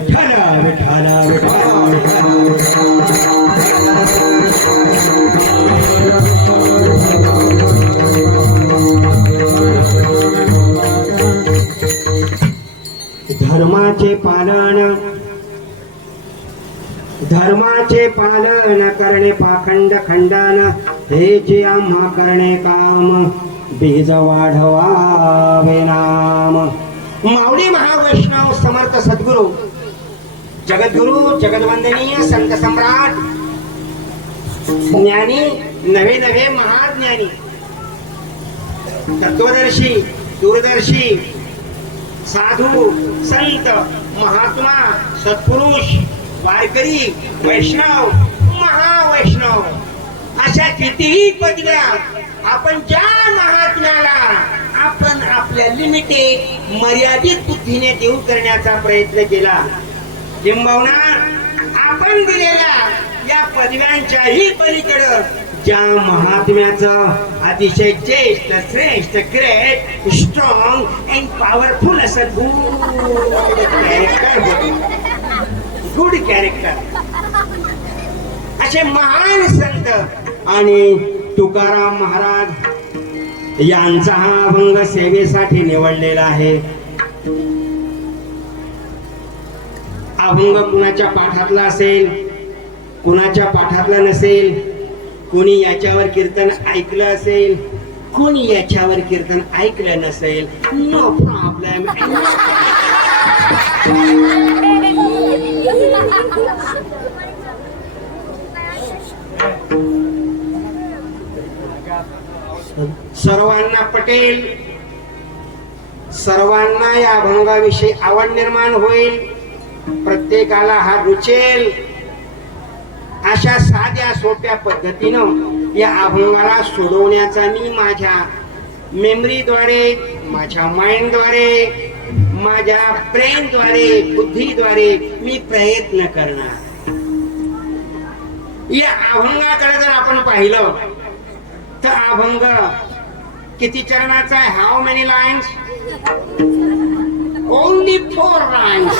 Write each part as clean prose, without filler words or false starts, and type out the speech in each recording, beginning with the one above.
विठ्ठल विठ्ठल धर्माचे पालन करणे पाखंड खंडन हे जे आम्हा करणे काम बीज वाढवावे नाम. माऊली महावैष्णव समर्थ सद्गुरु जगद्गुरु जगदवंदनीय संत सम्राट ज्ञानी नवे नवे महाज्ञानी तत्वदर्शी दूरदर्शी साधू संत महात्मा सत्पुरुष वारकरी वैष्णव महावैष्णव अशा कितीही पदव्या आपण ज्या महात्म्याला आपण आपल्या लिमिटेड मर्यादित बुद्धीने देऊ करण्याचा प्रयत्न केला किंबहुना आपण दिलेल्या या पदव्यांच्याही पलीकडे ज्या महात्म्याचं अतिशय ज्येष्ठ श्रेष्ठ ग्रेट स्ट्रॉंग अँड पॉवरफुल असं गुड कॅरेक्टर असे महान संत आणि तुकाराम महाराज यांचा हा अभंग सेवेसाठी निवडलेला आहे. अभंग कुणाच्या पाठातला असेल कुणाच्या पाठातला नसेल, कोणी याच्यावर कीर्तन ऐकलं असेल कोणी याच्यावर कीर्तन ऐकलं नसेल, नो प्रॉब्लेम. सर्वांना पटेल, सर्वांना या अभंगाविषयी आवड निर्माण होईल, प्रत्येकाला हा रुचेल अशा साध्या सोप्या पद्धतीनं या अभंगाला सोडवण्याचा मी माझ्या मेमरीद्वारे माझ्या माइंडद्वारे माझ्या ब्रेनद्वारे बुद्धीद्वारे मी प्रयत्न करणार. या अभंगाकडे जर आपण पाहिलं तर अभंग किती चरणाचा आहे? How many lines? Only 4 lines.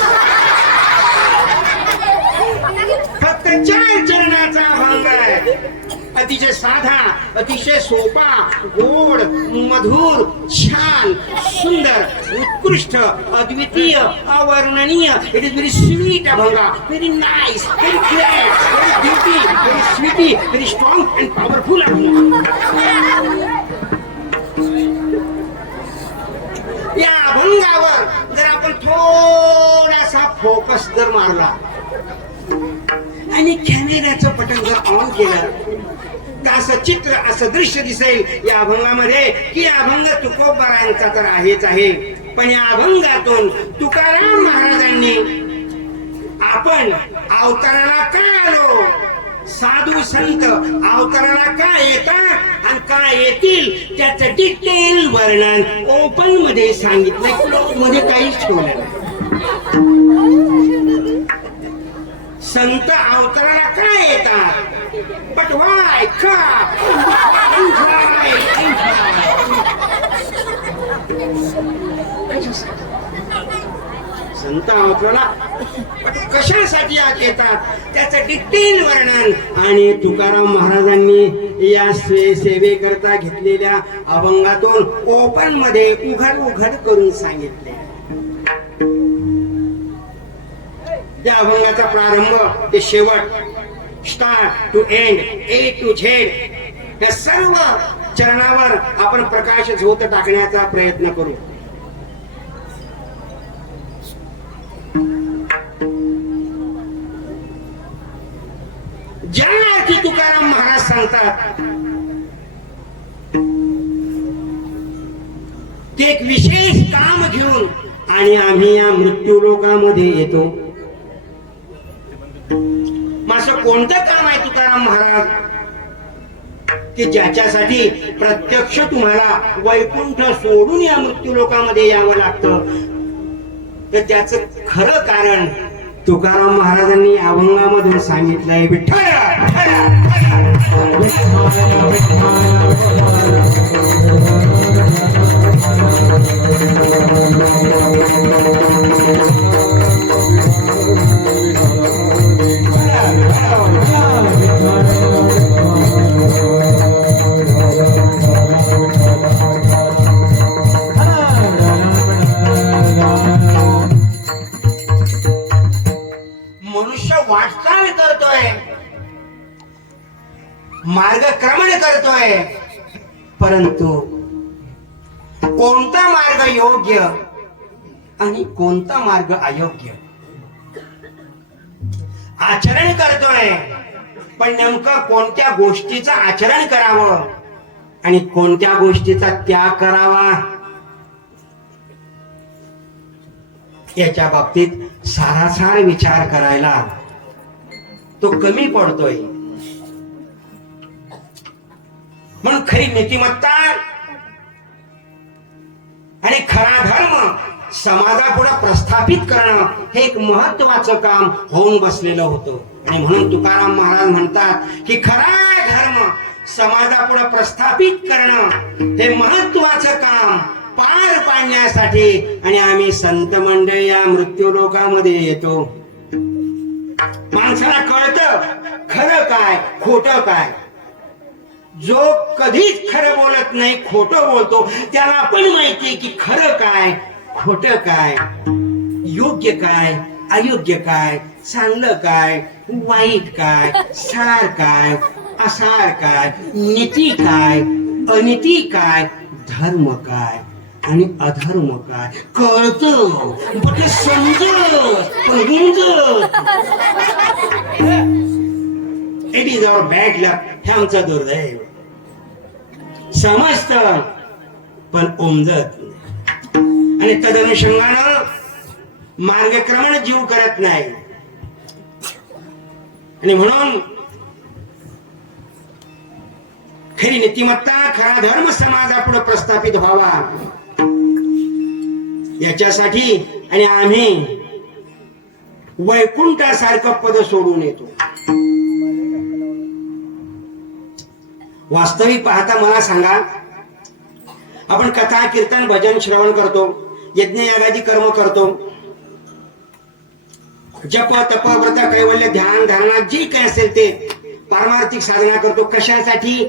फक्त 4 चरणाचा अभंग आहे. अतिशय साधा, अतिशय सोपा, गोड, मधुर, छान, सुंदर, उत्कृष्ट, अद्वितीय, अवर्णनीय. इट इज व्हेरी स्वीट अभंगा, very nice, very great, very beauty, very sweetie, very strong and powerful अभंगा. या अभंगावर जर आपण थोडासा फोकस जर मारला आणि कॅमेऱ्याचं बटन जर ऑन केलं तर असं चित्र असं दृश्य दिसेल या अभंगामध्ये की अभंग तुकोबारायांचा तर आहेच आहे, पण या अभंगातून तुकाराम महाराजांनी आपण अवताराला का आलो, साधू संत अवताराला का येतात आणि का येतील त्याचं डिटेल वर्णन ओपन मध्ये सांगितलंय, क्लोज मध्ये काहीच ठेवलं नाही. संत अवताराला का येतात, बट वाय का संत अवताराला कशासाठी आत येतात त्याचं डिटेल वर्णन आणि तुकाराम महाराजांनी या सेवेकरता घेतलेल्या अभंगातून ओपन मध्ये उघड उघड करून सांगितले. या अभंगाचा प्रारंभ ते शेवट, start to end, A to Z या सर्व चरणावर आपण प्रकाश झोत टाकण्याचा प्रयत्न करू. ज्या अर्थी तुकाराम महाराज सांगतात ते एक विशेष काम घेऊन आणि आम्ही या मृत्यू लोकामध्ये येतो. माझं कोणतं काम आहे तुकाराम महाराज की ज्याच्यासाठी प्रत्यक्ष तुम्हाला वैकुंठ सोडून या मृत्यू लोकामध्ये यावं लागतं? तर त्याचं खरं कारण तुकाराम महाराजांनी अभंगामधून सांगितलंय. विठ्ठल मनुष्य वाटचाल करतोय, मार्गक्रमण करतोय, परंतु कोणता मार्ग योग्य आणि कोणता मार्ग अयोग्य आचरण करतोय, पण नेमकं कोणत्या गोष्टीचं आचरण करावं आणि कोणत्या गोष्टीचा त्याग करावा याच्या बाबतीत सारासार विचार करायला तो कमी पडतोय. म्हणून खरी नीतिमत्ता आणि खरा धर्म समाजापुढे प्रस्थापित करणं हे एक महत्वाचं काम होऊन बसलेलं होतं. आणि म्हणून तुकाराम महाराज म्हणतात की खरा धर्म समाजापुढे प्रस्थापित करणं हे महत्वाचं काम पार पाडण्यासाठी आणि आम्ही संत मंडळी या मृत्यू लोकामध्ये येतो. माणसाला कळतं खरं काय खोटं काय. जो कधीच खरं बोलत नाही, खोटं बोलतो, त्याला पण माहितीये की खरं काय खोटं काय, योग्य काय अयोग्य काय, चांगलं काय वाईट काय, सार काय असार काय, नीती काय अनिती काय, धर्म काय आणि अधर्म काय कळतं. पण ते समजत पण गुंजत. इट इज अवर बॅड लक. हे आमचं दुर्दैव. समजत पण उमजत आणि तदनुषंगानं मार्गक्रमण जीव करत नाही. आणि म्हणून खरी नीतिमत्ता खरा धर्म समाजापुढे प्रस्थापित व्हावा याच्यासाठी आणि आम्ही वैकुंठासारखं पद सोडून येतो. वास्तविक पाहता मला सांगा, आपण कथा कीर्तन भजन श्रवण करतो, यज्ञ यागादी कर्म करतो, जप तप व्रत कैवल्य ध्यान धारणा जे काय असेल ते पारमार्थिक साधना करतो. कशासाठी?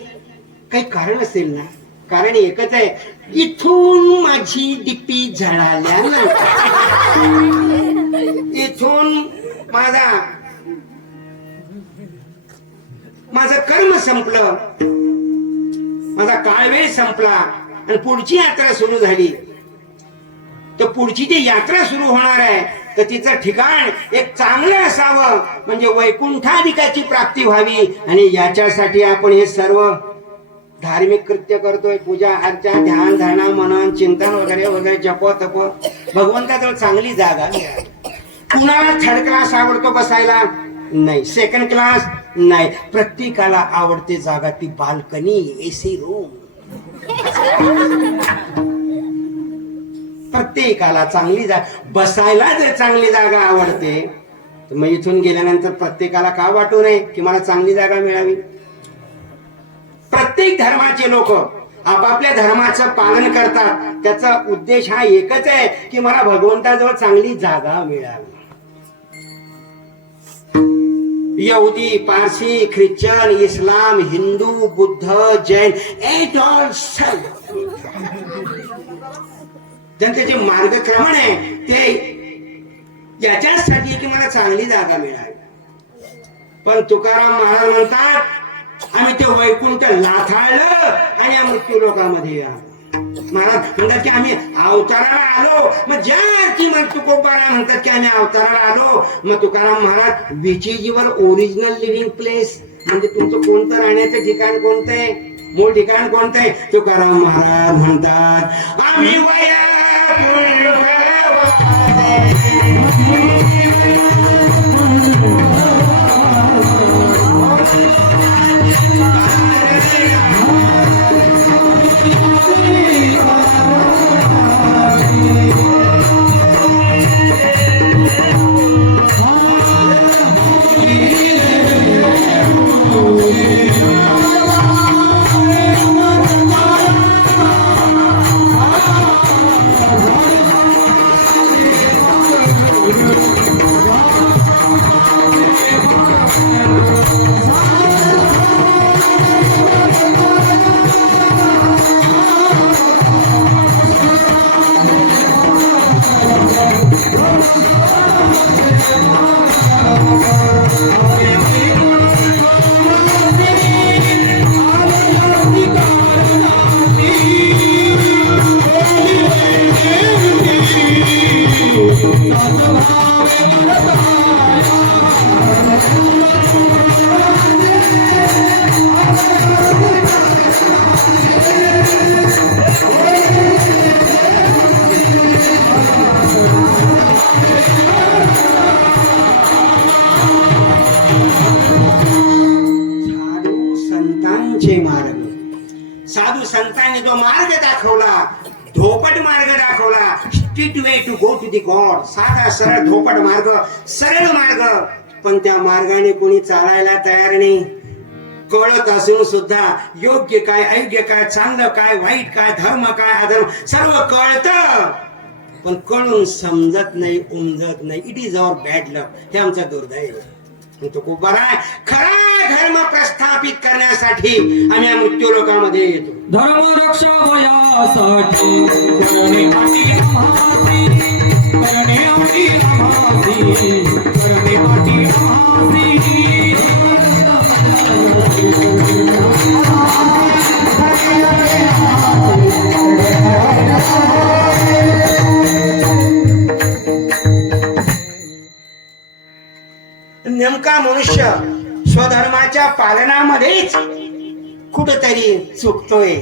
काही कारण असेल ना. कारण एकच आहे, इथून माझी डिपी झळाल्यानंतर, इथून माझं कर्म संपलं, माझा काळवेळ संपला आणि पुढची यात्रा सुरू झाली. तर पुढची जी यात्रा सुरू होणार आहे तर तिचं ठिकाण एक चांगलं असावं, म्हणजे वैकुंठाधिकाची प्राप्ती व्हावी. आणि याच्यासाठी आपण हे सर्व धार्मिक कृत्य करतोय, पूजा अर्चा ध्यान धारणा मनन चिंतन वगैरे वगैरे, जप तप. भगवंताजवळ चांगली जागा. कुणाला थर्ड क्लास आवडतो बसायला? नाही. Second class? नाही. प्रत्येकाला आवडते जागा ती बाल्कनी, एसी रूम. प्रत्येकाला चांगली जागा बसायला जर चांगली जागा आवडते तर मग इथून गेल्यानंतर प्रत्येकाला का वाटू नये की मला चांगली जागा मिळावी. प्रत्येक धर्माचे लोक आपापल्या धर्माचं पालन करतात. त्याचा उद्देश हा एकच आहे की मला भगवंताजवळ चांगली जागा मिळावी. यहुदी, Parsi, Christian, Islam, Hindu, Buddha, Jain, at all सर्व त्यांचे जे मार्गक्रमण आहे ते याच्यासाठी की मला चांगली जागा मिळावी. पण तुकाराम महाराज म्हणतात आम्ही ते वैकुंठ लाथाळलं आणि या मृत्यू लोकांमध्ये महाराज म्हणतात की आम्ही अवताराला आलो. मग ज्या अर्थी मग तुकोबारा म्हणतात की आम्ही अवताराला आलो, मग Tukaram Maharaj which is your original living place, म्हणजे तुमचं कोणतं राहण्याचं ठिकाण कोणतं आहे, मूळ ठिकाण कोणतं आहे. तुकाराम महाराज म्हणतात आम्ही साधू संतांनी जो मार्ग दाखवला, धोपट मार्ग दाखवला, street way to go to the God, साधा सरळ धोपट मार्ग, सरळ मार्ग, पण त्या मार्गाने कोणी चालायला तयार नाही. कळत असून सुद्धा योग्य काय, अयोग्य काय, चांगलं काय, वाईट काय, धर्म काय, अधर्म सर्व कळतं, पण कळून समजत नाही, उमजत नाही. इट इज अवर बॅड लक. हे आमचं दुर्दैव. तो खूप बरा आहे. खरा धर्म प्रस्थापित करण्यासाठी आम्ही या मृत्यू लोकामध्ये येतो. धर्म रक्षा वयासाठी करणे पाठी आम्हासी, करणे पाठी आम्हासी, करणे पाठी आम्हासी. नेमका मनुष्य स्वधर्माच्या पालनामध्येच कुठेतरी चुकतोय.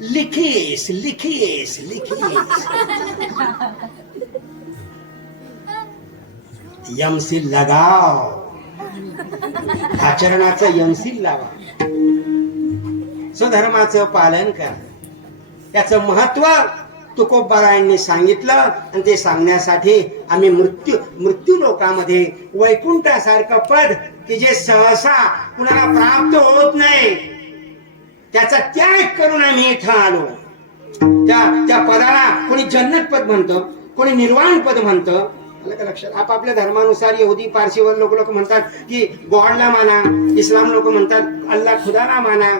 लिखीस लिखीस लिखीस यमसील लगाव, आचरणाचं यमसील लावा, स्वधर्माचं पालन करा. त्याचं महत्व तुकोबारायांनी सांगितलं आणि ते सांगण्यासाठी आम्ही मृत्यू लोकामध्ये वैकुंठासारखं पद की जे सहसा कुणाला प्राप्त होत नाही, त्याचा त्याग करून आम्ही इथं आलो. त्या पदाला कोणी जन्नत पद म्हणतं, कोणी निर्वाण पद म्हणतं. लक्षात, आपापल्या धर्मानुसार यहुदी पारशीवर लोक म्हणतात की गॉडला माना, इस्लाम लोक म्हणतात अल्लाह खुदाला माना,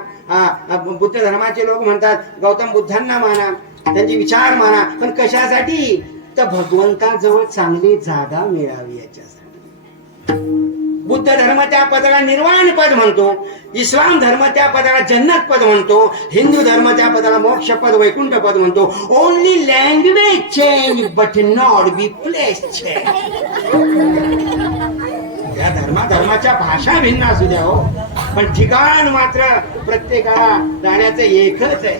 बुद्ध धर्माचे लोक म्हणतात गौतम बुद्धांना माना, त्यांचे विचार माना. पण कशासाठी? तर भगवंताजवळ चांगली जागा मिळावी याच्यासाठी. बुद्ध धर्म त्या पदाला निर्वाण पद म्हणतो, इस्लाम धर्म त्या पदाला जन्नत पद म्हणतो, हिंदू धर्म त्या पदाला मोक्ष पद, वैकुंठ पद म्हणतो. Only language change but not be place change. या धर्माच्या भाषा भिन्न असू द्या हो, पण ठिकाण मात्र प्रत्येकाला जाण्याचं एकच आहे.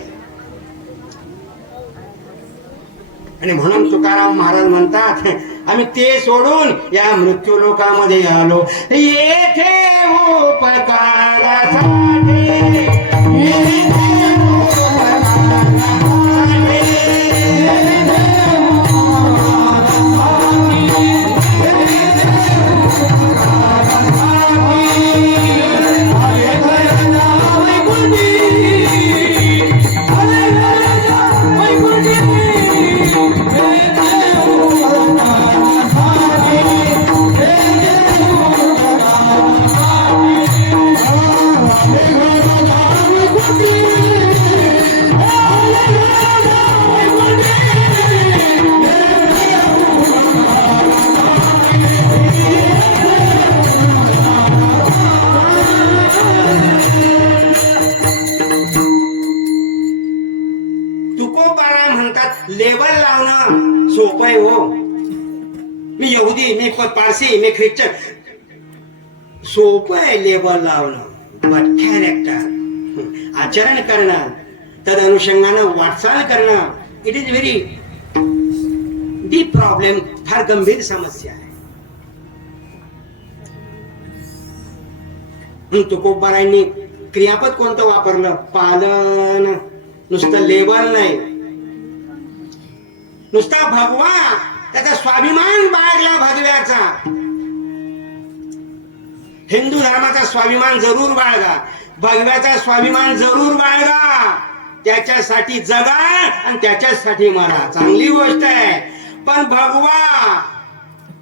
आणि म्हणून तुकाराम महाराज म्हणतात, आम्ही ते सोडून या मृत्यू लोकामध्ये आलो. येथे उपकारासाठी लेबल लावणं सोपं आहे हो. मी यहुदी, मी पारसी, मी ख्रिश्चन, सोपं आहे लेबल लावणं. बट कॅरेक्टर, आचरण करणं, तद अनुषंगानं वाटचाल करणं, it is very deep problem. फार गंभीर समस्या आहे. तुकोबारायांनी क्रियापद कोणतं वापरलं? पालन. नुसतं लेबल नाही, नुसता भगवा, त्याचा स्वाभिमान बाळगला भगव्याचा. हिंदू धर्माचा स्वाभिमान जरूर बाळगा, भगव्याचा स्वाभिमान जरूर बाळगा. त्याच्यासाठी जगा आणि त्याच्यासाठी मरा, चांगली गोष्ट आहे. पण भगवा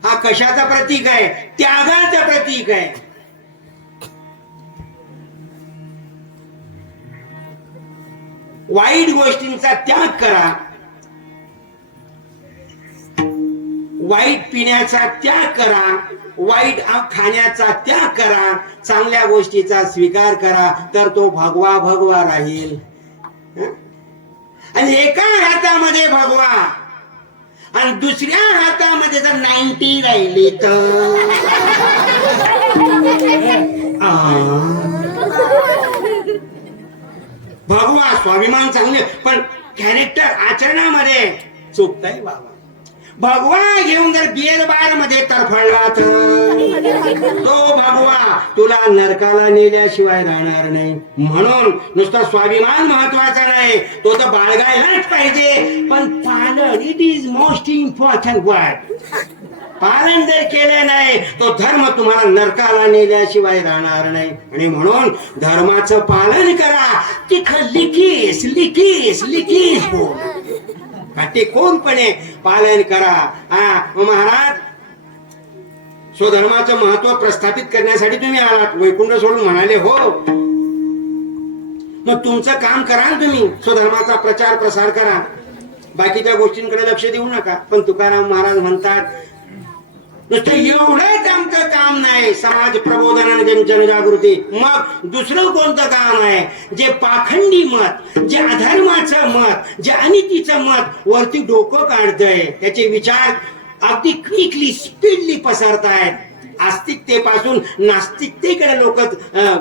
हा कशाचा प्रतीक आहे? त्यागाचं प्रतीक आहे. वाईट गोष्टींचा त्याग करा, वाईट पिण्याचा त्याग करा, वाईट खाण्याचा त्याग करा, चांगल्या गोष्टीचा स्वीकार करा, तर तो भगवा भगवा राहील. हं? आणि एका हातामध्ये भगवा आणि दुसऱ्या हातामध्ये जर 90 राहिली तर भगवा स्वाभिमान चांगले पण कॅरेक्टर आचरणामध्ये चुकताय बाबा. भगवा घेऊन जर बिअर बार मध्ये तरफडला तर तो भगवा तुला नरकाला नेल्याशिवाय राहणार नाही. म्हणून नुसता स्वाभिमान महत्वाचा नाही, तो तर बाळगायलाच पाहिजे, पण पालन it is most important word. पालन जर केलं नाही तो धर्म तुम्हाला नरकाला नेल्याशिवाय राहणार नाही. आणि म्हणून धर्माचं पालन करा. तिथं लिखीस लिखीस लिखीस काटेकोरपणे पालन करा. महाराज स्वधर्माचं महत्व प्रस्थापित करण्यासाठी तुम्ही आलात, वैकुंठ सोडून म्हणाले हो, मग तुमचं काम करा ना, तुम्ही स्वधर्माचा प्रचार प्रसार करा, बाकीच्या गोष्टींकडे लक्ष देऊ नका. पण तुकाराम महाराज म्हणतात नुसतं एवढंच आमचं काम नाही, समाज प्रबोधन आणि जनजागृती. मग दुसरं कोणतं काम आहे? जे पाखंडी मत, जे अधर्माचं मत, जे अनितीचं मत वरती डोकं काढतंय, त्याचे विचार अगदी क्विकली स्पीडली पसरतायत. आस्तिकतेपासून नास्तिकतेकडे लोक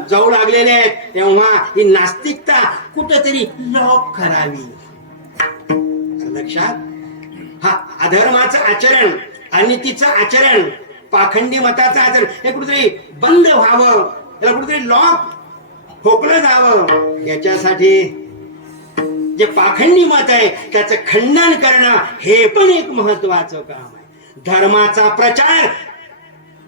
जाऊ लागलेले आहेत. तेव्हा ही नास्तिकता कुठंतरी लॉक करावी. लक्षात, हा अधर्माचं आचरण, अनितीचं आचरण, पाखंडी मताचं आचरण हे कुठेतरी बंद व्हावं, याला कुठेतरी लॉक ठोकलं जावं. याच्यासाठी जे पाखंडी मत आहे त्याचं खंडन करणं हे पण एक महत्वाचं काम आहे. धर्माचा प्रचार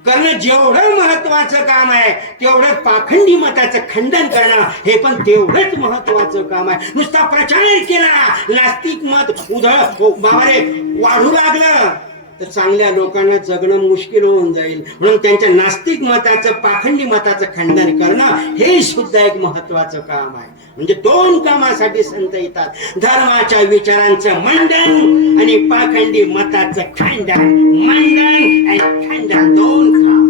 करणं जेवढं महत्वाचं काम आहे, तेवढं पाखंडी मताचं खंडन करणं हे पण तेवढंच महत्वाचं काम आहे. नुसता प्रचार केला, नास्तिक मत बाबारे वाढू लागलं तर चांगल्या लोकांना जगणं मुश्किल होऊन जाईल. म्हणून त्यांच्या नास्तिक मताचं, पाखंडी मताचं खंडन करणं हे सुद्धा एक महत्वाचं काम आहे. म्हणजे दोन कामासाठी संत येतात, धर्माच्या विचारांचं मंडन आणि पाखंडी मताचं खंडन. मंडन आणि खंडन दोन काम.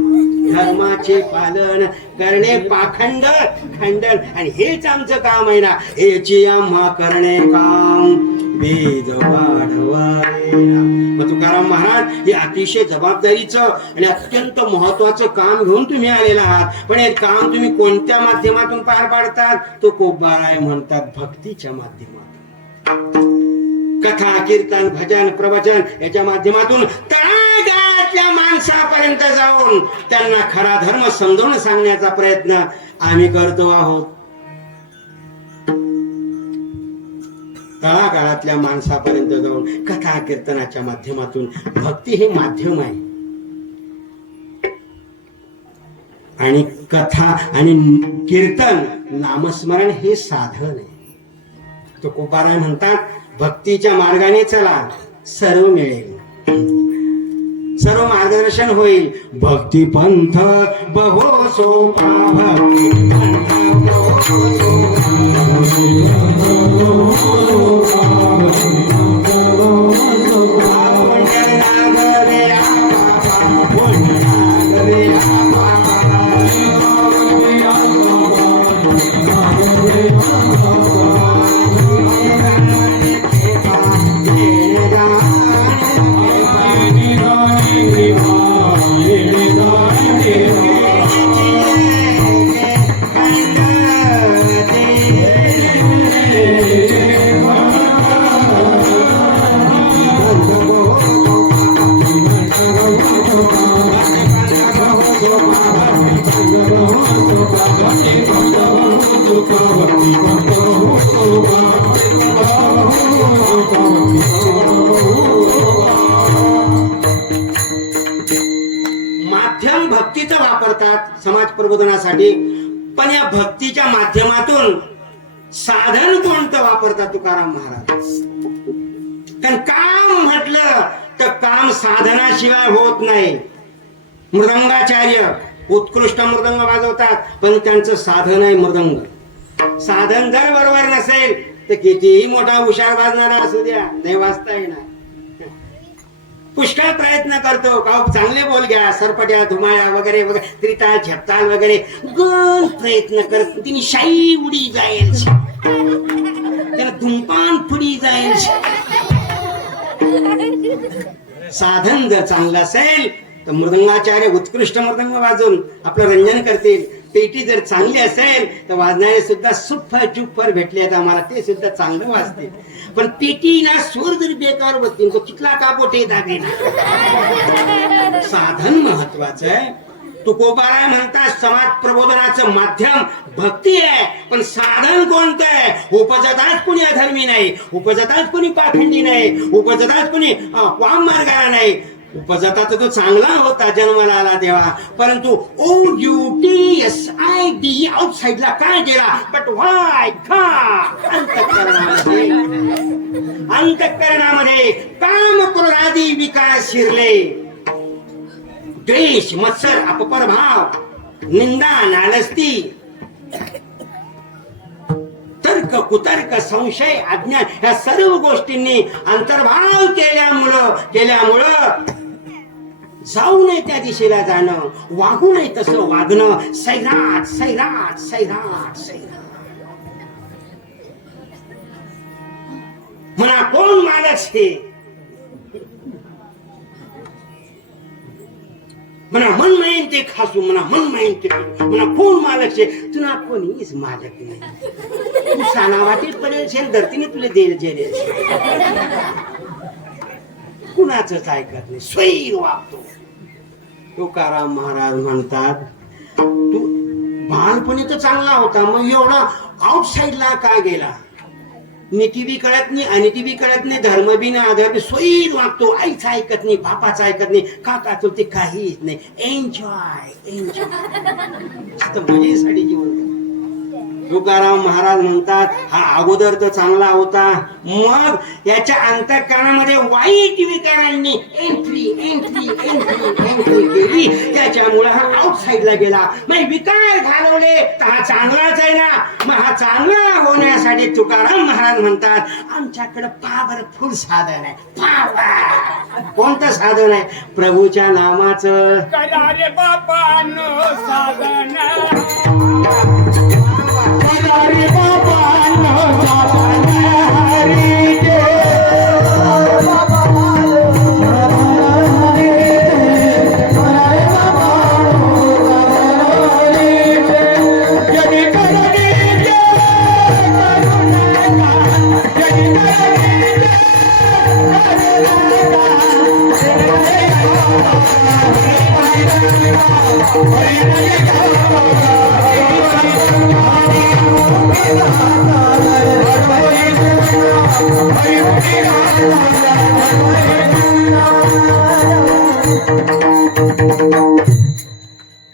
धर्माचे पालन करणे, पाखंड खंडन, आणि हेच आमचं काम आहे ना. हेची आम्हा करणे काम वेद वाढवावे. मग तुकाराम महाराज हे अतिशय जबाबदारीचं आणि अत्यंत महत्वाचं काम घेऊन तुम्ही आलेला आहात. पण हे काम तुम्ही कोणत्या माध्यमातून पार पाडतात? तो कोबाराय म्हणतात भक्तीच्या माध्यमातून. कथा, कीर्तन, भजन, प्रवचन याच्या माध्यमातून तळागाळातल्या माणसापर्यंत जाऊन त्यांना खरा धर्म समजावून सांगण्याचा प्रयत्न आम्ही करतो आहोत. तळागाळातल्या माणसापर्यंत जाऊन कथा कीर्तनाच्या माध्यमातून. भक्ती हे माध्यम आहे आणि कथा आणि कीर्तन, नामस्मरण हे साधन आहे. तो कोपाराय म्हणतात भक्तीच्या मार्गाने चला, सर्व मिळेल, सर्व मार्गदर्शन होईल. भक्ती पंथ बहो सोपा, भक्ती माध्यम भक्तीचं वापरतात समाज प्रबोधनासाठी. पण या भक्तीच्या माध्यमातून साधन कोणतं वापरतात तुकाराम महाराज? कारण काम म्हटलं तर काम साधनाशिवाय होत नाही. मृदंगाचार्य उत्कृष्ट मृदंग वाजवतात, पण त्यांचं साधन आहे मृदंग. साधन जर बरोबर नसेल तर कितीही मोठा हुशार वाजणारा असू द्या, नाही वाजता येणार. पुष्कळ प्रयत्न करतो का चांगले बोल घ्या सरपट्या धुमाळ्या वगैरे वगैरे त्रिताल झपताल वगैरे गण प्रयत्न करत तिने शाई उडी जाईल त्याला धुमपान फुडी जाईल. साधन जर चांगलं असेल तर मृदंगाचार्य उत्कृष्ट मृदंग वाजून आपलं रंजन करतील. पेटी जर चांगली असेल तर वाजणारे सुद्धा सुप्फर चुप्फर भेटले आहेत आम्हाला ते सुद्धा चांगलं वाजते. पण पेटीला सूर जर बेकार बसतील तो कितला कापोटे दाबेना. साधन महत्वाचं आहे. तुकोबाराय म्हणतात समाज प्रबोधनाचं माध्यम भक्ती आहे पण साधन कोणतं आहे. उपजताच कोणी अधर्मी नाही, उपजताच कोणी पाखंडी नाही, उपजताच कोणी वाम मार्गाला नाही. उपजता तर तो चांगला होता जन्माला आला तेव्हा, परंतु OUTSID आउटसाइडला काय केला. बट वाय का अंतःकरणामध्ये काम क्रोधादी विकार शिरले. द्वेष मत्सर अपप्रभाव निंदा नालस्ती तर्क कुतर्क संशय अज्ञान या सर्व गोष्टींनी अंतर्भाव केल्यामुळं जाऊ नये त्या दिशेला जाणं, वागू नये तसं वागणं. सैराट सैराट सैराट सैराट म्हणा कोण मालक हे म्हणा मन माहीन ते खासू म्हणा मन माहीन ते म्हणा कोण मालक शे तुला कोणीच मालक नाही. तू साना वाटेल पडेल धरतीने तुला देईल जेल कुणाचंच ऐकत नाही स्वैर वागतो. तुकाराम महाराज म्हणतात तू बालपणी तर चांगला होता मग एवढा आउटसाइडला का गेला. नीती बी कळत नाही अनिती बी कळत नाही धर्म बी नाही अधर्म स्वैर वागतो. आईचं ऐकत नाही बापाचं ऐकत नाही काका ते काहीच नाही. एन्जॉय एन्जॉय मजेसाठी जीवन. तुकाराम महाराज म्हणतात हा अगोदर तर चांगला होता मग याच्या अंतःकरणामध्ये वाईट विकारांनी एंट्री एंट्री एंट्री एंट्री केली त्याच्यामुळे हा आउटसाइडला गेला. मग विकार घालवले तर हा चांगलाच आहे ना. मग हा चांगला होण्यासाठी तुकाराम महाराज म्हणतात आमच्याकडे पॉवरफुल साधन आहे. पॉवर कोणतं साधन आहे. प्रभूच्या नामाचं कदारे बापानो साधन हरे बाबा हरी के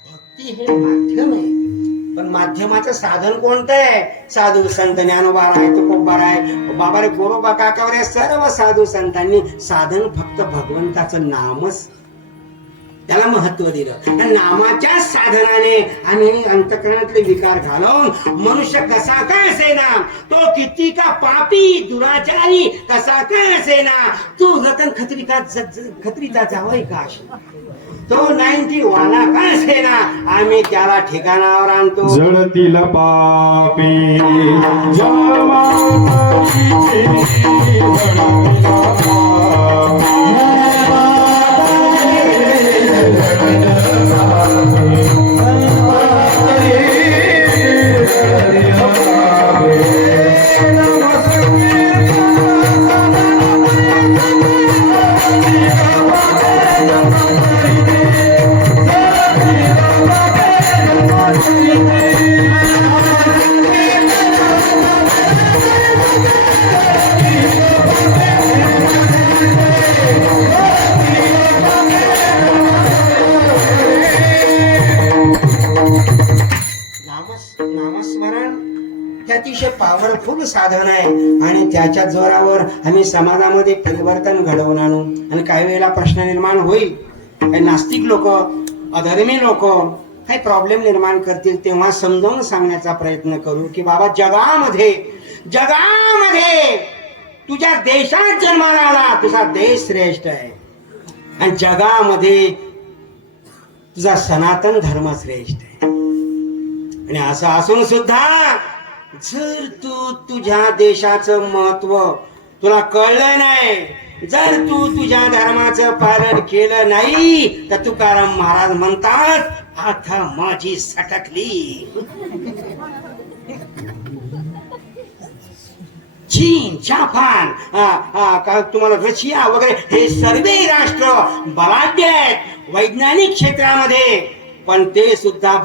भक्ती हे माध्यम आहे पण माध्यमाचं साधन कोणतं आहे. साधू संत ज्ञानोबार आहे तुकोबार आहे बाबा रे गोरोबा काकावर या सर्व साधू संतांनी साधन फक्त भगवंताचं नामच त्याला महत्व दिलं. नामाच्या साधनाने आणि अंतःकरणातले विकार घालवून मनुष्य कसा काय असेना तो किती का पापी दुराचारी कसा काय असेना तो रतन खत्रीचा जावई का तो 90 वाला का असेना आम्ही त्याला ठिकाणावर आणतो. जळतील पापी नामस्मरण हे अतिशय पॉवरफुल साधन आहे आणि त्याच्या जोरावर आम्ही समाजामध्ये परिवर्तन घडवून आणू. आणि काही वेळेला प्रश्न निर्माण होईल काही नास्तिक लोक अधर्मी लोक काही प्रॉब्लेम निर्माण करतील तेव्हा समजावून सांगण्याचा प्रयत्न करू की बाबा जगामध्ये तुझ्या देशात जन्माला आला तुझा देश श्रेष्ठ आहे. आणि जगामध्ये तुझा सनातन धर्म श्रेष्ठ आहे. आणि असं असून सुद्धा जर तू तुझ्या देशाचं महत्व तुला कळलं नाही, जर तू तुझ्या धर्माचं पालन केलं नाही, तर तुकाराम महाराज म्हणतात आता माझी सटकली. चीन, जापान, तुम्हाला रशिया वगैरे हे सर्व राष्ट्र बलाढ्य आहेत वैज्ञानिक क्षेत्रामध्ये, पण ते सुद्धा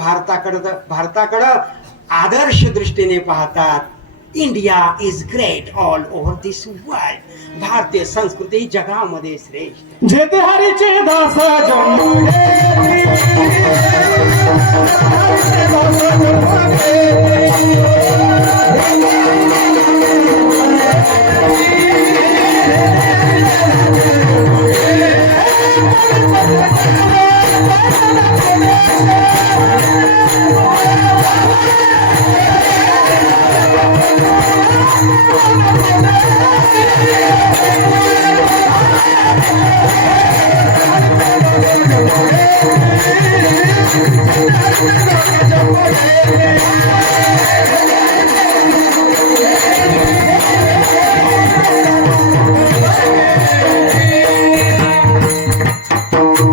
भारताकडं आदर्श दृष्टीने पाहतात. India is great all over this world. भारतीय संस्कृती जगामध्ये श्रेष्ठ. जेते हरीचे दास जन्मले,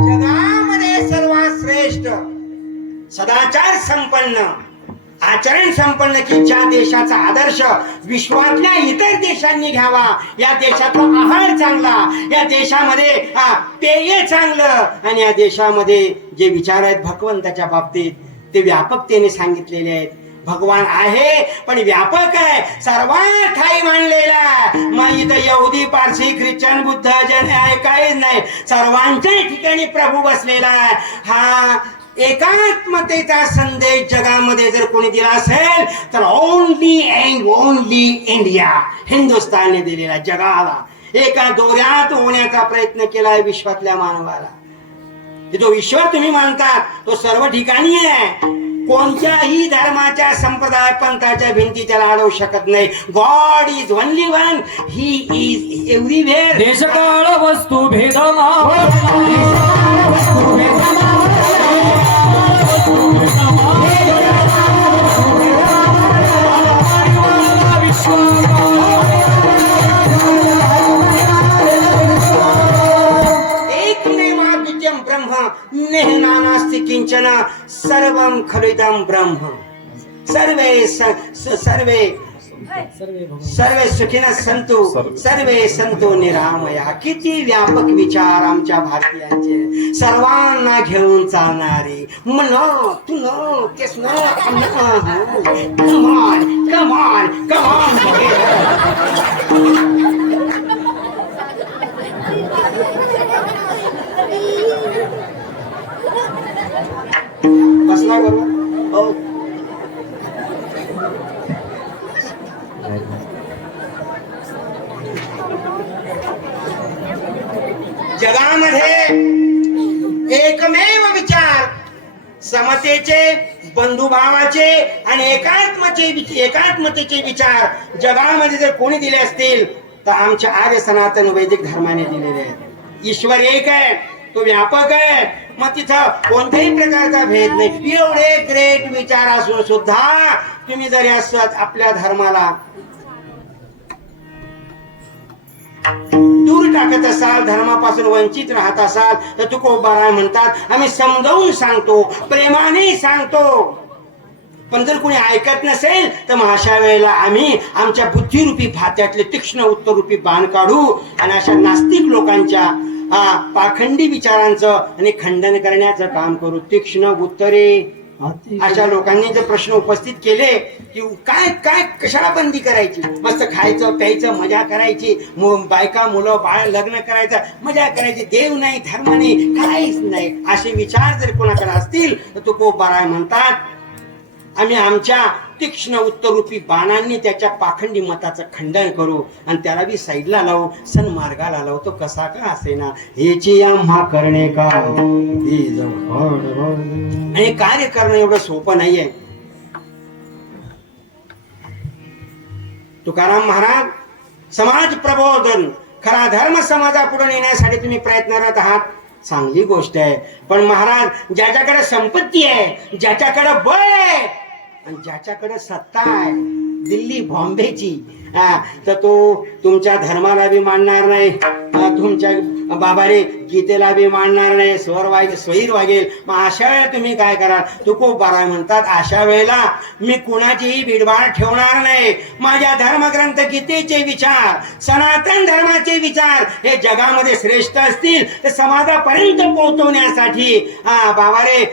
जगामध्ये सर्वात श्रेष्ठ सदाचार संपन्न आचरण संपन्न की ज्या देशाचा आदर्श विश्वातल्या इतर देशांनी घ्यावा, या देशातला आहार चांगला, या देशामध्ये पेय चांगलं, आणि या देशामध्ये जे विचार आहेत भगवंताच्या बाबतीत ते व्यापकतेने सांगितलेले आहेत. भगवान आहे पण व्यापक आहे, सर्वात ठाई मांडलेला. मग इथं यहुदी, पारसी, ख्रिश्चन, बुद्ध जैन आहे काहीच नाही, सर्वांच्या ठिकाणी प्रभू बसलेला आहे. हा एकात्मतेचा संदेश जगामध्ये जर कोणी दिला असेल तर ओनली अँड ओनली इंडिया, हिंदुस्थानने दिलेला जगाला. एका दोऱ्यात होण्याचा प्रयत्न केलाय विश्वातल्या मानवाला. जो ईश्वर तुम्ही मानता तो सर्व ठिकाणी आहे. कोणत्याही धर्माच्या संप्रदाय पंथाच्या भिंती त्याला अडवू शकत नाही. God is only one, he is everywhere. देशकाळ वस्तू भेदमा, एकमेवाद्वितीयं ब्रह्म नेहनानास्ति किंचन सर्वं खलुइदं ब्रह्म. सर्वे सुखिनः सन्तु सर्वे सन्तु निरामया. किती व्यापक विचार आमच्या भारतीयांचे, सर्वांना घेऊन चालणारे. मन तुन कृष्ण कमान कमान कमान. बसला बरोबर हो. जगामध्ये एकमेव विचार समतेचे, बंधुभावाचे आणि एकात्मतेचे विचार जगामध्ये जर कोणी दिले असतील तर आमच्या आर्य सनातन वैदिक धर्माने दिलेले आहेत. ईश्वर एक आहे, तो व्यापक आहे, मग तिथं कोणत्याही प्रकारचा भेद नाही. एवढे ग्रेट विचार असून सुद्धा तुम्ही जर असत आपल्या धर्माला दूर टाकत असाल, धर्मापासून वंचित राहत असाल तर तुकोबाराय म्हणतात आम्ही समजावून सांगतो, प्रेमाने सांगतो. पण जर कोणी ऐकत नसेल तर मग अशा वेळेला आम्ही आमच्या बुद्धिरूपी फात्यातले तीक्ष्ण उत्तररूपी बाण काढू आणि अशा नास्तिक लोकांच्या पाखंडी विचारांचं आणि खंडन करण्याचं काम करू. तीक्ष्ण उत्तरे अशा लोकांनी जर प्रश्न उपस्थित केले की काय काय कशाला बंदी करायची, मस्त खायचं प्यायचं मजा करायची, बायका मुलं बाळ लग्न करायचं मजा करायची, देव नाही धर्म नाही काहीच नाही, असे विचार जर कोणाकडे असतील तर तुकोबाराय म्हणतात आम्ही आमच्या तीक्ष्ण उत्तररूपी बाणांनी त्याच्या पाखंडी मताचं खंडन करू आणि त्याला बी साईडला लावू, सन्मार्गाला लावू. तो कसा का असेना याची आम्हा करणे का, आणि कार्य करणं एवढं सोपं नाहीये. तुकाराम महाराज समाज प्रबोधन, खरा धर्म समाजापुढे नेण्यासाठी तुम्ही प्रयत्नरत आहात. चांगली गोष्ट आहे. पण महाराज, ज्याच्याकडे संपत्ती आहे, ज्याच्याकडे बळ आहे आणि ज्याच्याकडे सत्ता आहे दिल्ली बॉम्बेची, तर तो तुमच्या धर्माला बी मानणार नाही, तुमच्या बाबा रे गीतेला बी मानणार नाही, स्वैर वागेल. मग अशा वेळेला तुम्ही काय करा? तुकोबाराय म्हणतात, अशा वेळेला मी कुणाचीही बिडबाड ठेवणार नाही. माझ्या धर्मग्रंथ गीतेचे विचार, सनातन धर्माचे विचार हे जगामध्ये श्रेष्ठ असतील ते समाजापर्यंत पोहोचवण्यासाठी बाबा रे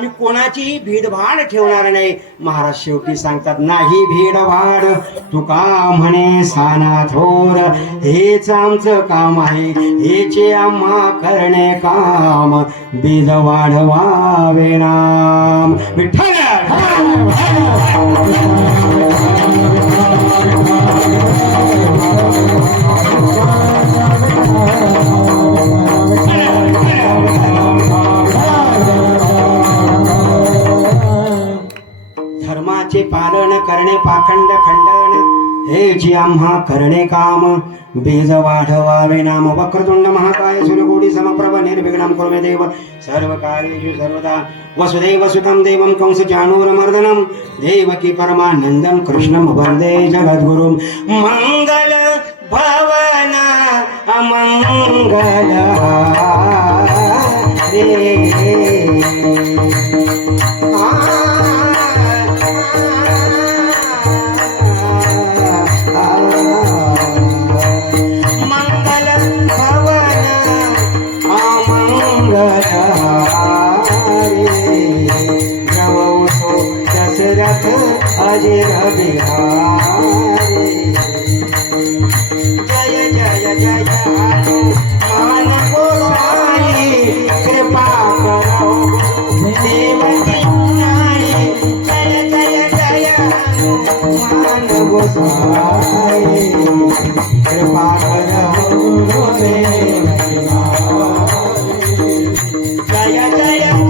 मी कोणाचीही भीडभाड ठेवणार नाही. महाराज शेवटी सांगतात, नाही भीडभाड तुका म्हणे साना थोर, हेच आमचं काम आहे, हेचे आम्हा करणे काम, बीज वाढवावे नाम विठ्ठल. धर्माचे पालन करणे पाखंड खंडन, हे जी आम्हा करणे काम, बीज वाढवावे नाम. वक्रतुंड महाकाय सूर्यकोटी समप्रभ निर्विघ्नं कुरु मे देव सर्व कार्येषु सर्वदा. वसुदैव सुतं देवं कंस चाणूरमर्दनं, देवकी परमानंदं कृष्णं वन्दे जगद्गुरुं. मंगल भवन अमंगल अजय बिहारी. जय जय जय हनुमान गोसाई, कृपा करो देवकी नारी. जय जय जय हनुमान गोसाई, कृपा करो देवकी नारी. जय जय जय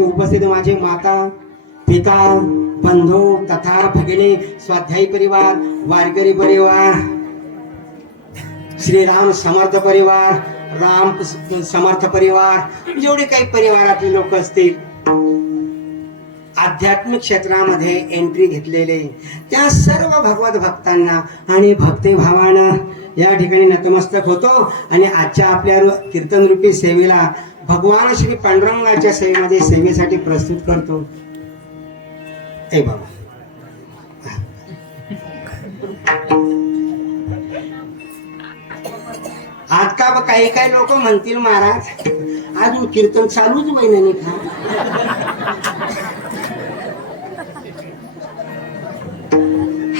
कार्यक्रमामध्ये उपस्थित माझे माता पिता बंधू तथा भगिनी स्वाध्यायी परिवार वारकरी परिवार श्रीराम समर्थ परिवार राम समर्थ परिवार जेवढे काही परिवारातले लोक असतील आध्यात्मिक क्षेत्रामध्ये एंट्री घेतलेले त्या सर्व भगवत भक्तांना आणि भक्तिभावानं या ठिकाणी नतमस्तक होतो आणि आजच्या आपल्या कीर्तन रूपी सेवेला भगवान श्री पांडुरंगाच्या सेवेमध्ये सेवेसाठी प्रस्तुत करतो. ए बाबा आज का काही काही लोक म्हणतील महाराज अजून कीर्तन चालूच महिन्याने खा.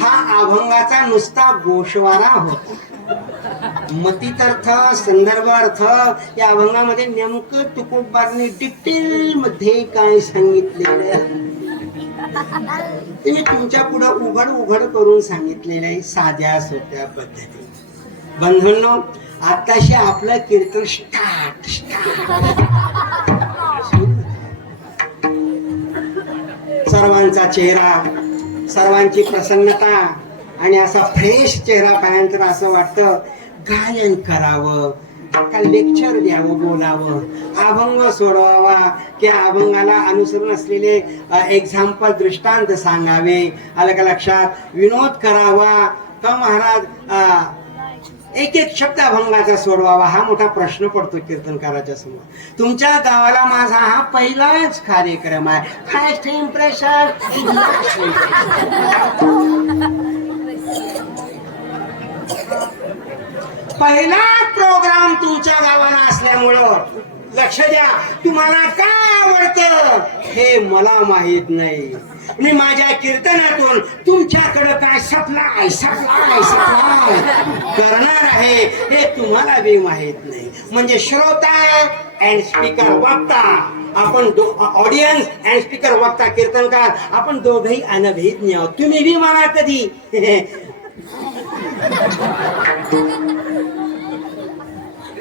हा अभंगाचा नुसता गोषवारा होता. मतितर्थ संदर्भ अर्थ या अभंगामध्ये नेमकं तुकोबांनी डिटेल मध्ये काय सांगितलेलं तुम्ही तुमच्या पुढं उघड करून सांगितलेलं आहे साध्या सोप्या पद्धती. बंधूंनो आताशी आपलं कीर्तन स्टार्ट सर्वांचा चेहरा सर्वांची प्रसन्नता आणि असा फ्रेश चेहरा पाहिल्यानंतर असं वाटतं गायन करावं का लेक्चर द्यावं बोलावं अभंग सोडवावा की अभंगाला अनुसरून असलेले एक्झाम्पल दृष्टांत सांगावे आलं का लक्षात विनोद करावा का महाराज एक एक शब्द अभंगाचा सोडवावा हा मोठा प्रश्न पडतो कीर्तनकाराच्या समोर. तुमच्या गावाला माझा हा पहिलाच कार्यक्रम आहे. फर्स्ट इम्प्रेशन पहिला प्रोग्राम तुमच्या गावाला असल्यामुळं लक्ष द्या तुम्हाला काय आवडतं हे मला माहित नाही. मी माझ्या कीर्तनातून तुमच्याकडे काय सप्लाय करणार आहे हे तुम्हाला बी माहित नाही. म्हणजे श्रोता अँड स्पीकर वक्ता आपण ऑडियन्स अँड स्पीकर वक्ता कीर्तनकार आपण दोघही अनभिज्ञ आहोत. तुम्ही बी मला कधी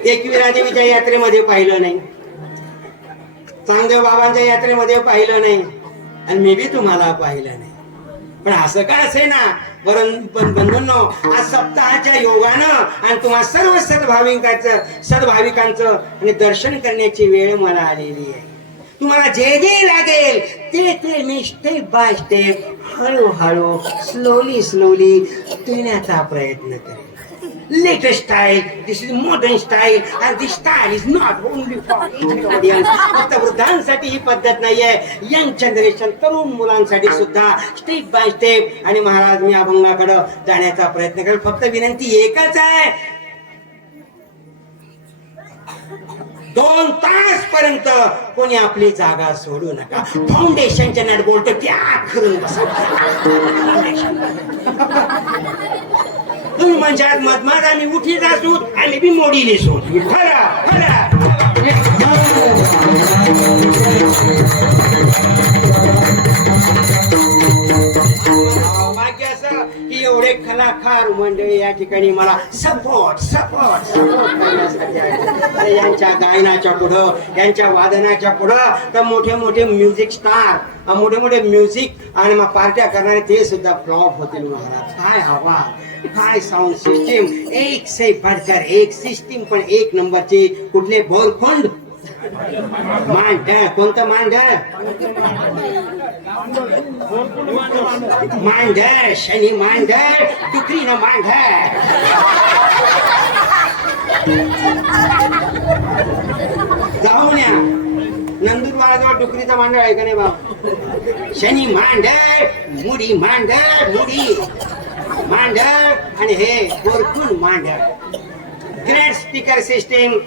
एकविरा देवीच्या यात्रेमध्ये पाहिलं नाही चांगदेव बाबांच्या यात्रेमध्ये पाहिलं नाही आणि मी बी तुम्हाला पाहिलं नाही. पण असं का असे ना पण बंधूंनो आज सप्ताहाच्या योगानं आणि तुम्हा सर्व सद्भाविकांचं आणि दर्शन करण्याची वेळ मला आलेली आहे. तुम्हाला जे जे लागेल ते मी स्टेप बाय स्टेप हळूहळू स्लोली देण्याचा प्रयत्न करेन. Latest style, this is modern style and this style is not only for Indian audience. फक्त वृद्धांसाठी ही पद्धत नाहीये यंग जनरेशन तरुण मुलांसाठी सुद्धा स्टेप बाय स्टेप. आणि महाराज मी अभंगाकडे जाण्याचा प्रयत्न करेल. फक्त विनंती एकच आहे 2 तास पर्यंत कोणी आपली जागा सोडू नका. फाउंडेशनच्या नट बोलतो त्याग करून बसा. तुम्ही म्हणशात मधमात आम्ही उठीत असू आणि बी मोडीने सोड बाकी असं की एवढे कलाकार मंडळी या ठिकाणी मला सपोर्ट करण्यासाठी यांच्या गायनाच्या पुढं यांच्या वादनाच्या पुढं तर मोठे म्युझिक स्टार मोठे म्युझिक आणि मग पार्ट्या करणारे ते सुद्धा फ्लॉप होतील. महाराज काय आवाज काय साऊंड सिस्टीम एक से बढ़कर एक सिस्टीम पण एक नंबरची. कुठले बोरखोंड मांडळ कोणतं मांडळ शनी मांडळ टुकरीनं मांडळ जाऊन या नंदुरबारजवळ टुकरीचं मांडळ आहे का नाही बाबा. शनी मांडळ मुडी मांडळ आणि हे बोरखुंड मांडळ. ग्रेट स्पीकर सिस्टीम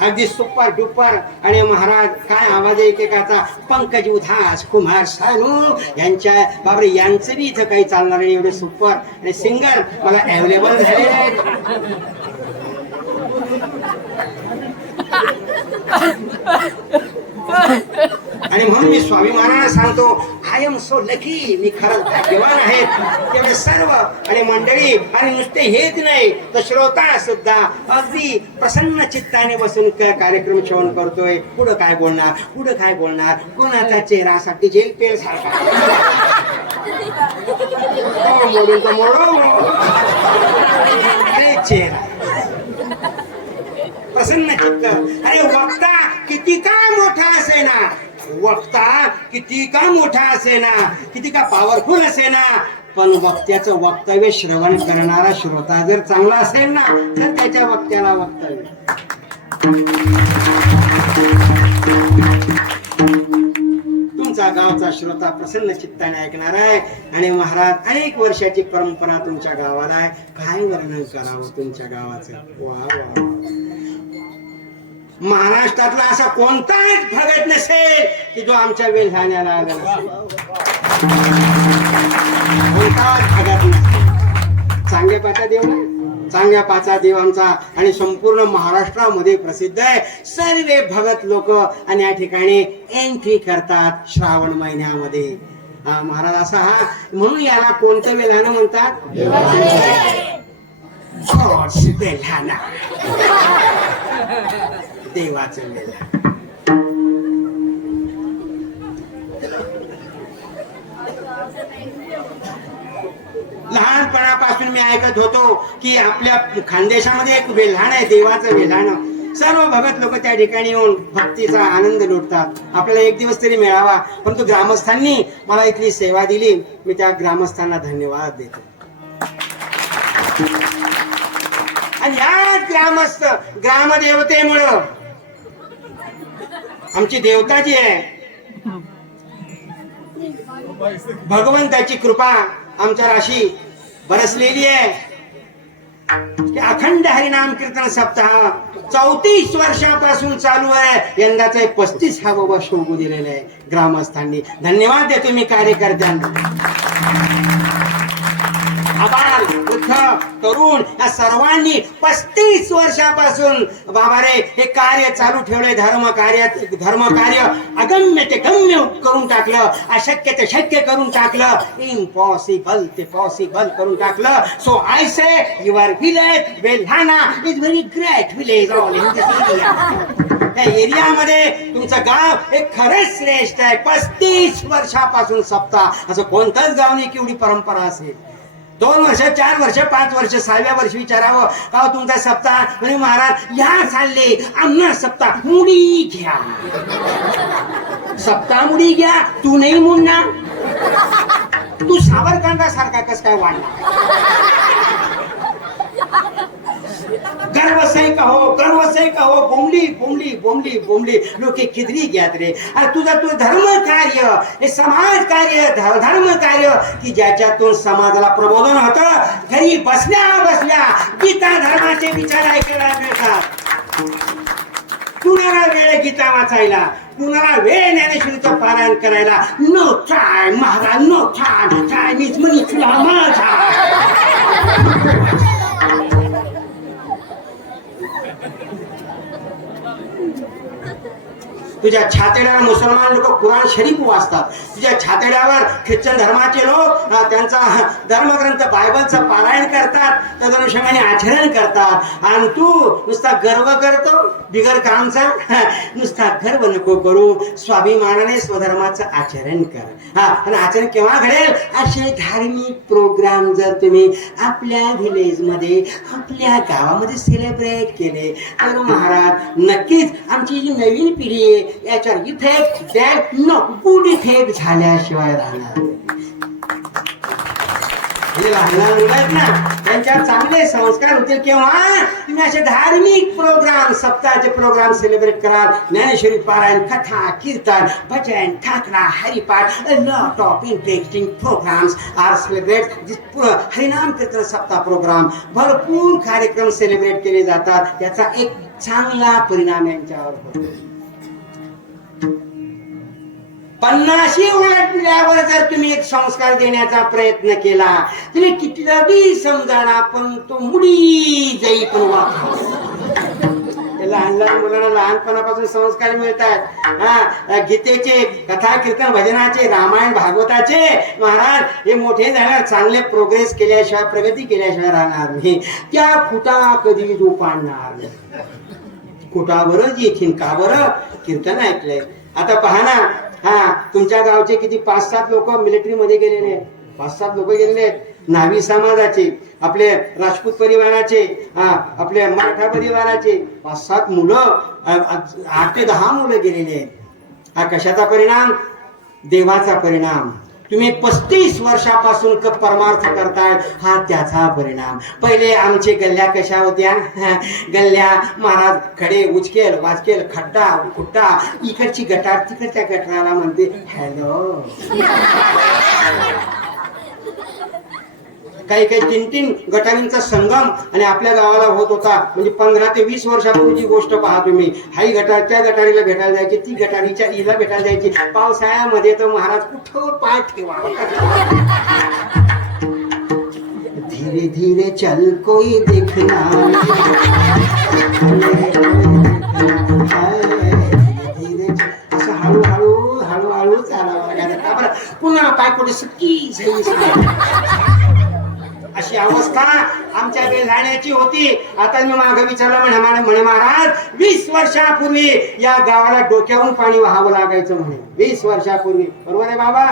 अगदी सुपर डुपर. आणि महाराज काय आवाज एकेकाचा. पंकज उधास कुमार सानू यांच्या बाबरे यांचं बी इथं काही चालणार नाही एवढे सुपर आणि सिंगर मला अवेलेबल झालेले आहेत. आणि म्हणून मी स्वाभिमानाने सांगतो आय एम सो लकी, मी खरंच भाग्यवान आहे. तेवढे सर्व आणि मंडळी आणि नुसते हेच नाही तर श्रोता सुद्धा अगदी प्रसन्न चित्ताने बसून कार्यक्रम श्रवण करतोय. पुढं काय बोलणार, पुढं काय बोलणार, कोणाचा चेहरा असा जेल पेल सारखा मोडून तर मोडो चेहरा प्रसन्न चित्त. अरे वक्ता किती का मोठा असे ना, वक्ता किती का मोठा असे ना, किती का पॉवरफुल असे ना, पण वक्त्याचं वक्तव्य श्रवण करणारा श्रोता जर चांगला असेल ना तर त्याच्या वक्त्याला वक्तव्य. तुमचा गावचा श्रोता प्रसन्न चित्ताने ऐकणार आहे आणि महाराज अनेक वर्षाची परंपरा तुमच्या गावाला आहे. काय वर्णन करावं तुमच्या गावाचं. वा वा, महाराष्ट्रातला असा कोणताच भगत नसेल की जो आमच्या वेल्हाण्याला आला नसेल. कोणताच भगत नसेल. चांगेपाचा देव नाही, चांगेपाचा देव आमचा आणि संपूर्ण महाराष्ट्रामध्ये प्रसिद्ध आहे. सर्व भगत लोक आणि या ठिकाणी एंट्री करतात श्रावण महिन्यामध्ये. महाराज असा हा म्हणून याला कोणतं वेल्हाणं म्हणतात. वेल्हाणा, देवाचं वेल्हाणं. लहानपणापासून मी ऐकत होतो की आपल्या खानदेशामध्ये एक वेल्हाण आहे, देवाचं वेल्हाणं. सर्व भगत लोक त्या ठिकाणी येऊन भक्तीचा आनंद लुटतात. आपल्याला एक दिवस तरी मिळावा, परंतु ग्रामस्थांनी मला इथली सेवा दिली. मी त्या ग्रामस्थांना धन्यवाद देतो. आणि या ग्रामस्थ ग्रामदेवतेमुळं आमची देवता जी आहे, भगवंताची कृपा आमच्या राशी बरसलेली आहे की अखंड हरिनाम कीर्तन सप्ताह 34 वर्षापासून चालू आहे. यंदाचा 35वा वर्ष होऊ दिलेलं आहे ग्रामस्थांनी. धन्यवाद देतो मी कार्यकर्त्यांना. आबाल, वृद्ध, तरुण या सर्वांनी 35 वर्षापासून बाबा रे हे कार्य चालू ठेवले. धर्म कार्य अगम्य ते गम्य करून टाकलं, अशक्य ते शक्य करून टाकलं, इम्पॉसिबल ते पॉसिबल करून टाकलं. So I say your village Velhana is very great village all in this area. त्या एरियामध्ये तुमचं गाव हे खरंच श्रेष्ठ आहे. 35 वर्षापासून सप्ताह, असं कोणतंच गाव नाही की एवढी परंपरा असेल. 2 वर्ष, 4 वर्ष, 5 वर्ष, 6व्या वर्षी विचारावं का तुमचा सप्ताह, म्हणजे महाराज या चालले आम्हा सप्ताह मुडी घ्या. सप्ताह मुडी घ्या, तू नाही मुडणार. तू सावरकांडा सारखा कस काय वाढला. गर्व से कहो बोमली बोमली बोमली बोमली लोके किधरी ज्ञात रे. अरे तुझा तू धर्म कार्य, हे समाज कार्य, धर्म कार्य की ज्याच्यातून समाजाला प्रबोधन होतं. घरी बसल्या बसल्या गीता धर्माचे विचार ऐकायला मिळतात. कुणाला वेळ गीता वाचायला, कुणाला वेळ ज्ञानेश्वरीचं पारायण करायला. No time Maharaj, no time. Time is money तुला माझा. तुझ्या छातेड्यावर मुसलमान लोक कुराण शरीफ वाचतात. तुझ्या छातेड्यावर ख्रिश्चन धर्माचे लोक त्यांचा धर्मग्रंथ बायबलचं पारायण करतात, तदनुषंगाने आचरण करतात. आणि तू नुसता गर्व करतो बिगर कामचा. नुसता गर्व नको करू, स्वाभिमानाने स्वधर्माचं आचरण कर. आणि आचरण केव्हा घडेल. असे धार्मिक प्रोग्राम जर तुम्ही आपल्या व्हिलेज मध्ये, आपल्या गावामध्ये सेलिब्रेट केले तर महाराज नक्कीच आमची जी नवीन पिढी आहे याच्यावर इफेक्ट बॅड गुड इफेक्ट झाल्याशिवाय राहणार. लहान मुलं आहेत ना, त्यांच्यावर चांगले संस्कार होतील केव्हा तुम्ही असे धार्मिक प्रोग्राम, सप्ताहाचे प्रोग्राम सेलिब्रेट कराल. ज्ञानेश्वरी पारायण, कथा, कीर्तन, भजन, ठाकरा, हरिपाठ, lot of interesting programs are celebrate. हरिनाम कीर्तन सप्ताह प्रोग्राम, भरपूर कार्यक्रम सेलिब्रेट केले जातात. त्याचा एक चांगला परिणाम यांच्यावर होतो. 50 उलटल्यावर जर तुम्ही एक संस्कार देण्याचा प्रयत्न केला, तुम्ही कितीदा बी समजाना पण तो मुडी जाई पण वाचा. लहान लहान मुलांना लहानपणापासून संस्कार मिळतात. हा, गीतेचे, कथा कीर्तन भजनाचे, रामायण भागवताचे. महाराज हे मोठे झाल्यावर चांगले प्रोग्रेस केल्याशिवाय, प्रगती केल्याशिवाय राहणार नाही. त्या खुटा कधी पाडणार नाही. खुटावरच येतील का बरं? कीर्तन ऐकलंय. आता पहा ना, हा तुमच्या गावचे किती 5-7 लोक मिलिटरी मध्ये गेलेले आहेत. 5-7 लोक गेलेले आहेत. न्हावी समाजाचे, आपले राजपूत परिवाराचे, आपले मराठा परिवाराचे 5-7 मुलं, 8 ते 10 मुलं गेलेले आहेत. हा कशाचा परिणाम? देवाचा परिणाम. तुम्ही 35 वर्षापासून परमार्थ करताय, हा त्याचा परिणाम. पहिले आमचे गल्ल्या कशा होत्या? गल्ल्या महाराज खडे उचकेल वाचकेल, खड्डा खुट्टा, इकडची गटार तिकडच्या गटाराला म्हणते हॅलो. काही 3-3 गटारींचा संगम आणि आपल्या गावाला होत होता. म्हणजे 15 ते 20 वर्षापूर्वीची गोष्ट पहा तुम्ही. हाही गटार त्या गटारीला भेटायला जायची, ती गटारीच्या इला भेटायला जायची. पावसाळ्यामध्ये तर महाराज कुठं पाय ठेवा. धीरे धीरे चल कोई देखना, धीरे असं हळूहळू हळूहळू चालावं. पुन्हा पाय कुठे सुकी अशी अवस्था आमच्या वेळाण्याची होती. आता मी मागे विचारलं म्हणे महाराज 20 वर्षापूर्वी या गावाला डोक्यावरून पाणी वाहावं लागायचं म्हणे. 20 वर्षापूर्वी. बरोबर आहे बाबा?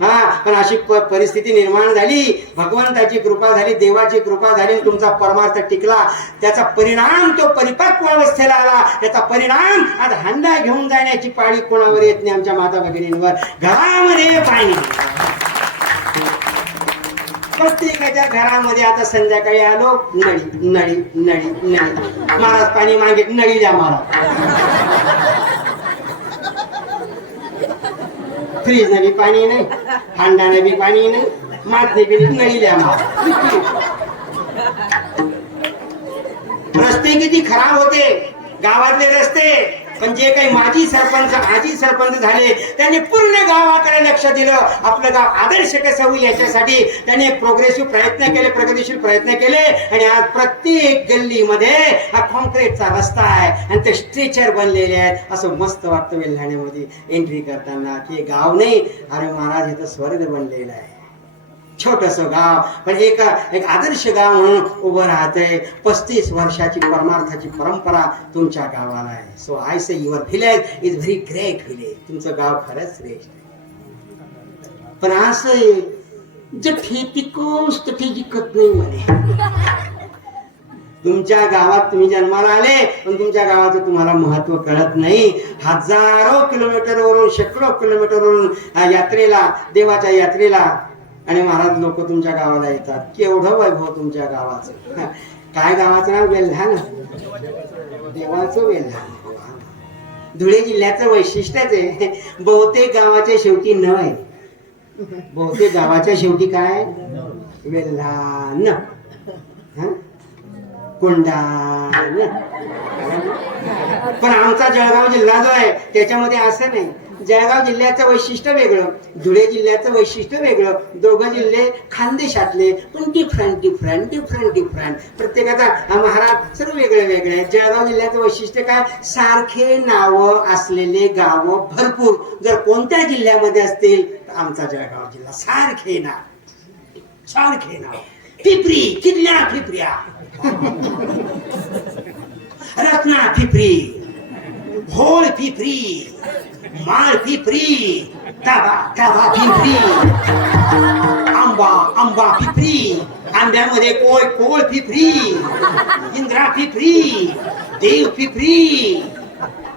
हा, पण अशी परिस्थिती निर्माण झाली. भगवंताची कृपा झाली, देवाची कृपा झाली, तुमचा परमार्थ टिकला. त्याचा परिणाम तो परिपक्व अवस्थेला आला. त्याचा परिणाम आज हंडा घेऊन जाण्याची पाळी कोणावर येत नाही. आमच्या माता भगिनींवर घरामध्ये पाणी. प्रत्येकाच्या घरामध्ये आता संध्याकाळी आलो, नळी नळी नळी नळी. महाराज पाणी मागे, नळी द्या महाराज. फ्रीज ने भी पाणी नाही, हांडाने भी पाणी नाही, मातने भी नळी द्या महाराज. रस्ते किती खराब होते गावातले रस्ते. पण जे काही माजी सरपंच आजी सरपंच झाले त्यांनी पूर्ण गावाकडे लक्ष दिलं. आपलं गाव आदर्श कसं होईल याच्यासाठी त्यांनी प्रोग्रेसिव्ह प्रयत्न केले, प्रगतिशील प्रयत्न केले. आणि आज प्रत्येक गल्लीमध्ये हा कॉन्क्रीटचा रस्ता आहे आणि ते स्ट्रेचर बनलेले आहेत. असं मस्त वाटतं वेल्हाण्यामध्ये एंट्री करताना की गाव नाही, अरे महाराज हे तर स्वर्ग बनलेलं आहे. छोटस गाव पण एक आदर्श गाव म्हणून उभं राहतंय. 35 वर्षाची परमार्थाची परंपरा तुमच्या गावाला आहे. So I say your village is very great village. तुमचं गाव खरंच श्रेष्ठ आहे. पण असं जठे तिकोस तठे जिकत नाही म्हणे. तुमच्या गावात तुम्ही जन्माला आले पण तुमच्या गावाचं तुम्हाला महत्व कळत नाही. हजारो किलोमीटरवरून, शेकडो किलोमीटरवरून यात्रेला, देवाच्या यात्रेला आणि महाराज लोक तुमच्या गावाला येतात. केवढं वैभव तुमच्या गावाचं. काय गावाचं नाव? वेल्हाण. देवाचं वेल्हाण. धुळे जिल्ह्याचं वैशिष्ट्यच आहे, बहुतेक गावाच्या शेवटी न आहे. बहुतेक गावाच्या शेवटी काय? वेल्हाण, कोंढाण. पण आमचा जळगाव जिल्हा जो आहे त्याच्यामध्ये असं नाही. जळगाव जिल्ह्याचं वैशिष्ट्य वेगळं, धुळे जिल्ह्याचं वैशिष्ट्य वेगळं. दोघं जिल्हे खानदेशातले पण डिफरंट डिफरंट डिफरंट डिफरंट. प्रत्येकाचा महाराज सर्व वेगळे वेगळे. जळगाव जिल्ह्याचं वैशिष्ट्य काय? सारखे नावं असलेले गावं भरपूर. जर कोणत्या जिल्ह्यामध्ये असतील तर आमचा जळगाव जिल्हा. सारखे नाव, सारखे नाव. पिपरी, किल्ल्या पिपऱ्या, रत्ना पिपरी, भोळ पिपरी, माळ पिपरी, ताबा ताबा पिपरी, आंबा आंबा पिपरी, आंब्यामध्ये कोळ पिपरी, इंद्रा पिपरी, देव पिपरी,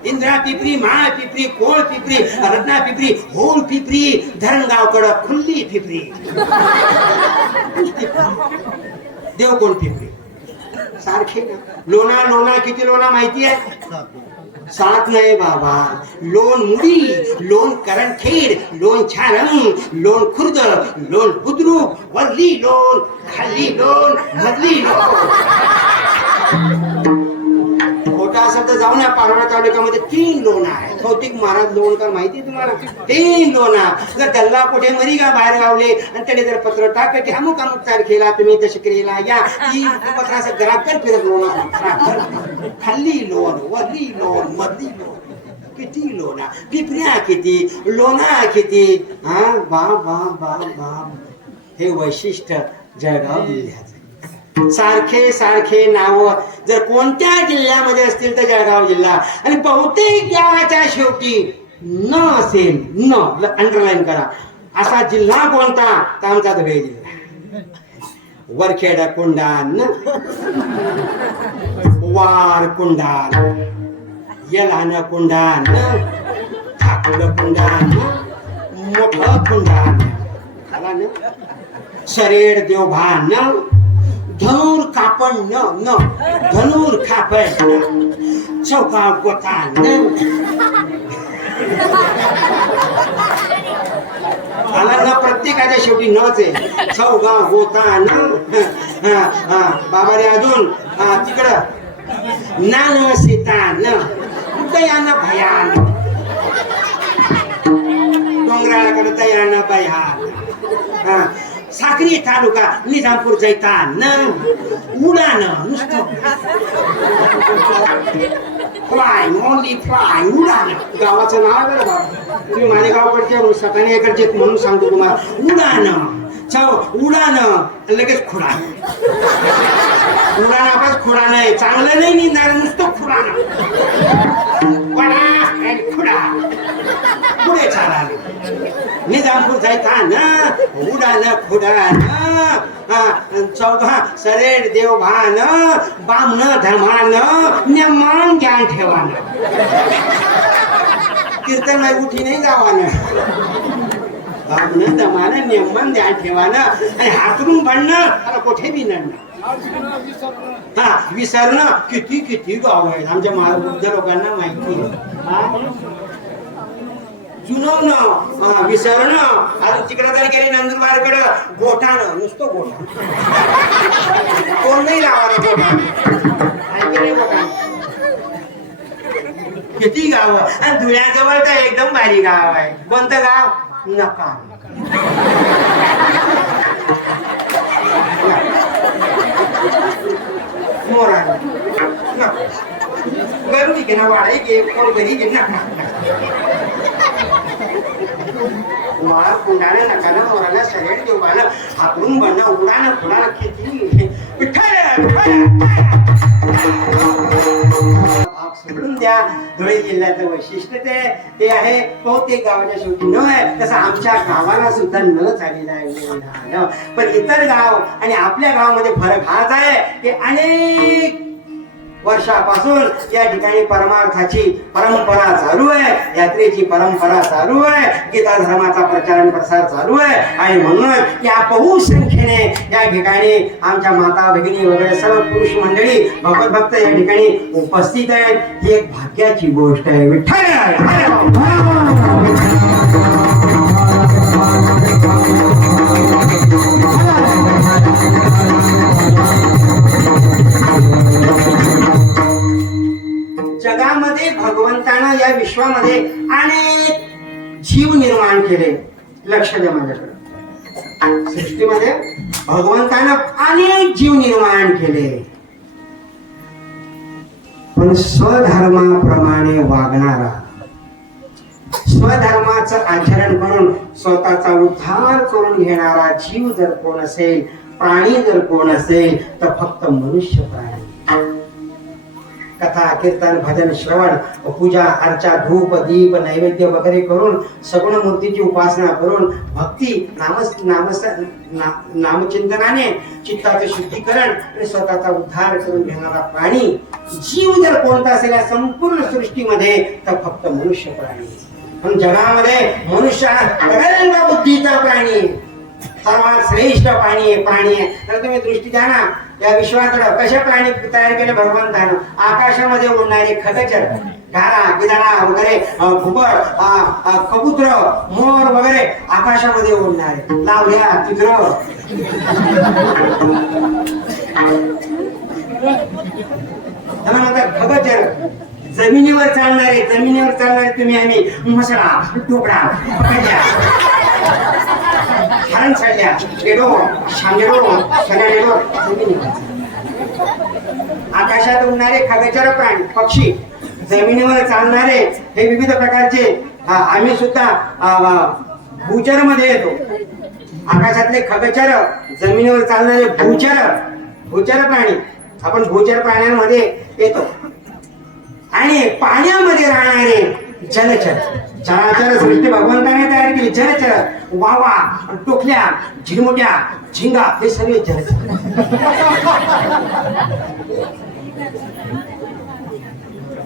इंद्रा पिपरी, माळ पिपरी, कोळ पिपरी, रत्ना पिपरी, होळ पिपरी, धरणगावकडं खुल्ली पिपरी, देवकोण पिपरी. सारखे ना. लोणा, लोणा किती लोणा माहिती आहे? 7 नाही बाबा. लोण मुडी, लोण करंथेड, लोण छानम, लोण खुर्द, लोण बुद्रुक, वरली लोण, खाली लोण, मधली लोण. खोटा असेल तर जाऊ नये पारोळ्याच्या तालुक्यामध्ये 3 लोणा आहे. कौतिक महाराज लोणकर माहिती तुम्हाला? 3 लोणा. जर त्याला कुठे मरी का बाहेर गावले आणि त्याने जर पत्र टाकलं की अमुक अमुक तारखेला तुम्ही दशक्रियेला या, ती पत्र असं घराकर फिरत लोणा. खाल्ली लोण, वरली लोण, मधली लोण, किती लोणा, पिपऱ्या किती, लोणा किती. हा बा बा बा बा. हे वैशिष्ट्य जळगाव जिल्ह्याचं. सारखे सारखे नाव जर कोणत्या जिल्ह्यामध्ये असतील तर जळगाव जिल्हा, आणि बहुतेक गावाच्या शेवटी न असेल, न अंडरलाईन करा, असा जिल्हा कोणता तर आमचा धुळे जिल्हा. वरखेड कुंडान, वार कुंडान, यलान कुंडान, ठाकूर कुंडान, मोठं कुंडान, शरेड देवभान, धनुर कापण न धनुर खापण, चौका गोतान. आला ना, प्रत्येकाच्या शेवटी नच आहे. चौगा गोतान. बाबा रे अजून तिकडं नान सीतान, दयान भयान, डोंगराळाकडे दयान भयान. साक्री तालुका निजामपूर जैतान, उडान नुसतं फ्लाय, ओनली फ्लाय, उडान. गावाचं नाव आहे बरं बाबा. तुम्ही माझ्या गावाकडचे सकाळी इकडचे म्हणून सांगतो तुम्हाला. उडान उडान लगेच खुडान. उडान आपण खुडा नाही, चांगलं नाही निघणार, नुसतं खुडान. खुडा पुढे चाला. निजामपूर जैतान, उडान खुडान, चौघा सरेड देवभान, बामन धमान, नेमान ज्ञान ठेवान. कीर्तन नाही उठी नाही जावानं. बामन धमान नेमान ध्यान ठेवानं, आणि हातरून बनणं आता कुठे बी नडणं. हा विसरणं. किती किती गाव आहेत आमच्या महाबुद्ध लोकांना माहिती आहे. जुनवणं, विसरणं. आता तिकडं जरी गेले नंदुरबारकडं, गोठानं नुसतं गोठा. कोण नाही लावा गोठा. किती गाव. आणि धुळ्याजवळ तर एकदम भारी गाव आहे. कोणतं गाव? नका. मोरा गरुडी घे ना, वाडे घे, कोण घरी घे. नका मला कुंडाने नकाना, मोराला सरेड देवाला, हातून बनणं, उडानं खुडानं. किती सोडून द्या. धुळे जिल्ह्याचं वैशिष्ट्य ते आहे, बहुतेक गावाच्या शेवटी न आहे. तसं आमच्या गावाला सुद्धा न झालेला आहे. पण इतर गाव आणि आपल्या गावामध्ये फरक हाच आहे की अनेक वर्षापासून या ठिकाणी परमार्थाची परंपरा चालू आहे, यात्रेची परंपरा चालू आहे, गीता धर्माचा प्रचार आणि प्रसार चालू आहे. आणि म्हणून या बहुसंख्येने या ठिकाणी आमच्या माता भगिनी वगैरे सर्व पुरुष मंडळी भगवत भक्त या ठिकाणी उपस्थित आहेत. ही एक भाग्याची गोष्ट आहे. विठ्ठल जगामध्ये भगवंतानं या विश्वामध्ये अनेक जीव निर्माण केले. लक्ष द्या माझ्याकडे. सृष्टीमध्ये भगवंतानं अनेक जीव निर्माण केले, पण स्वधर्माप्रमाणे वागणारा, स्वधर्माचं आचरण करून स्वतःचा उद्धार करून घेणारा जीव जर कोण असेल, प्राणी जर कोण असेल, तर फक्त मनुष्य प्राणी. कथा कीर्तन भजन श्रवण पूजा अर्चा धूप दीप नैवेद्य वगैरे करून सगुण मूर्तीची उपासना करून भक्ती नामचिंतनाने चित्ताचे शुद्धीकरण आणि स्वतःचा उद्धार करून घेणारा प्राणी जीव जर कोणता असेल या संपूर्ण सृष्टीमध्ये तर फक्त मनुष्य प्राणी. पण जगामध्ये मनुष्य हा बुद्धीचा प्राणी, सर्वात श्रेष्ठ प्राणी आहे. तर तुम्ही दृष्टी द्या ना या विश्वाकडे. कसे प्राणी तयार केले भगवंतानं? आकाशामध्ये उडणारे खगचर, घारा गिधाडा वगैरे, घुबड, कबूतर, मोर वगैरे आकाशामध्ये उडणारे, लावल्या तित्र, त्याला म्हणतात खगचर. जमिनीवर चालणारे तुम्ही आम्ही मसळा टोकडा पकडल्या हरण साडल्या डेडो शांगेडो सगळ्या जमिनीवर आकाशात उडणारे खगोचर प्राणी पक्षी जमिनीवर चालणारे हे विविध प्रकारचे आम्ही सुद्धा भूचर मध्ये येतो. आकाशातले खगोचर जमिनीवर चालणारे भूचर प्राणी आपण भूचर प्राण्यांमध्ये येतो. आणि पाण्यामध्ये राहणारे जलचर चराचर सृष्टी भगवंताने तयार केली. जलचर वावा टोकल्या झिरमुट्या झिंगा हे सगळे जलचर.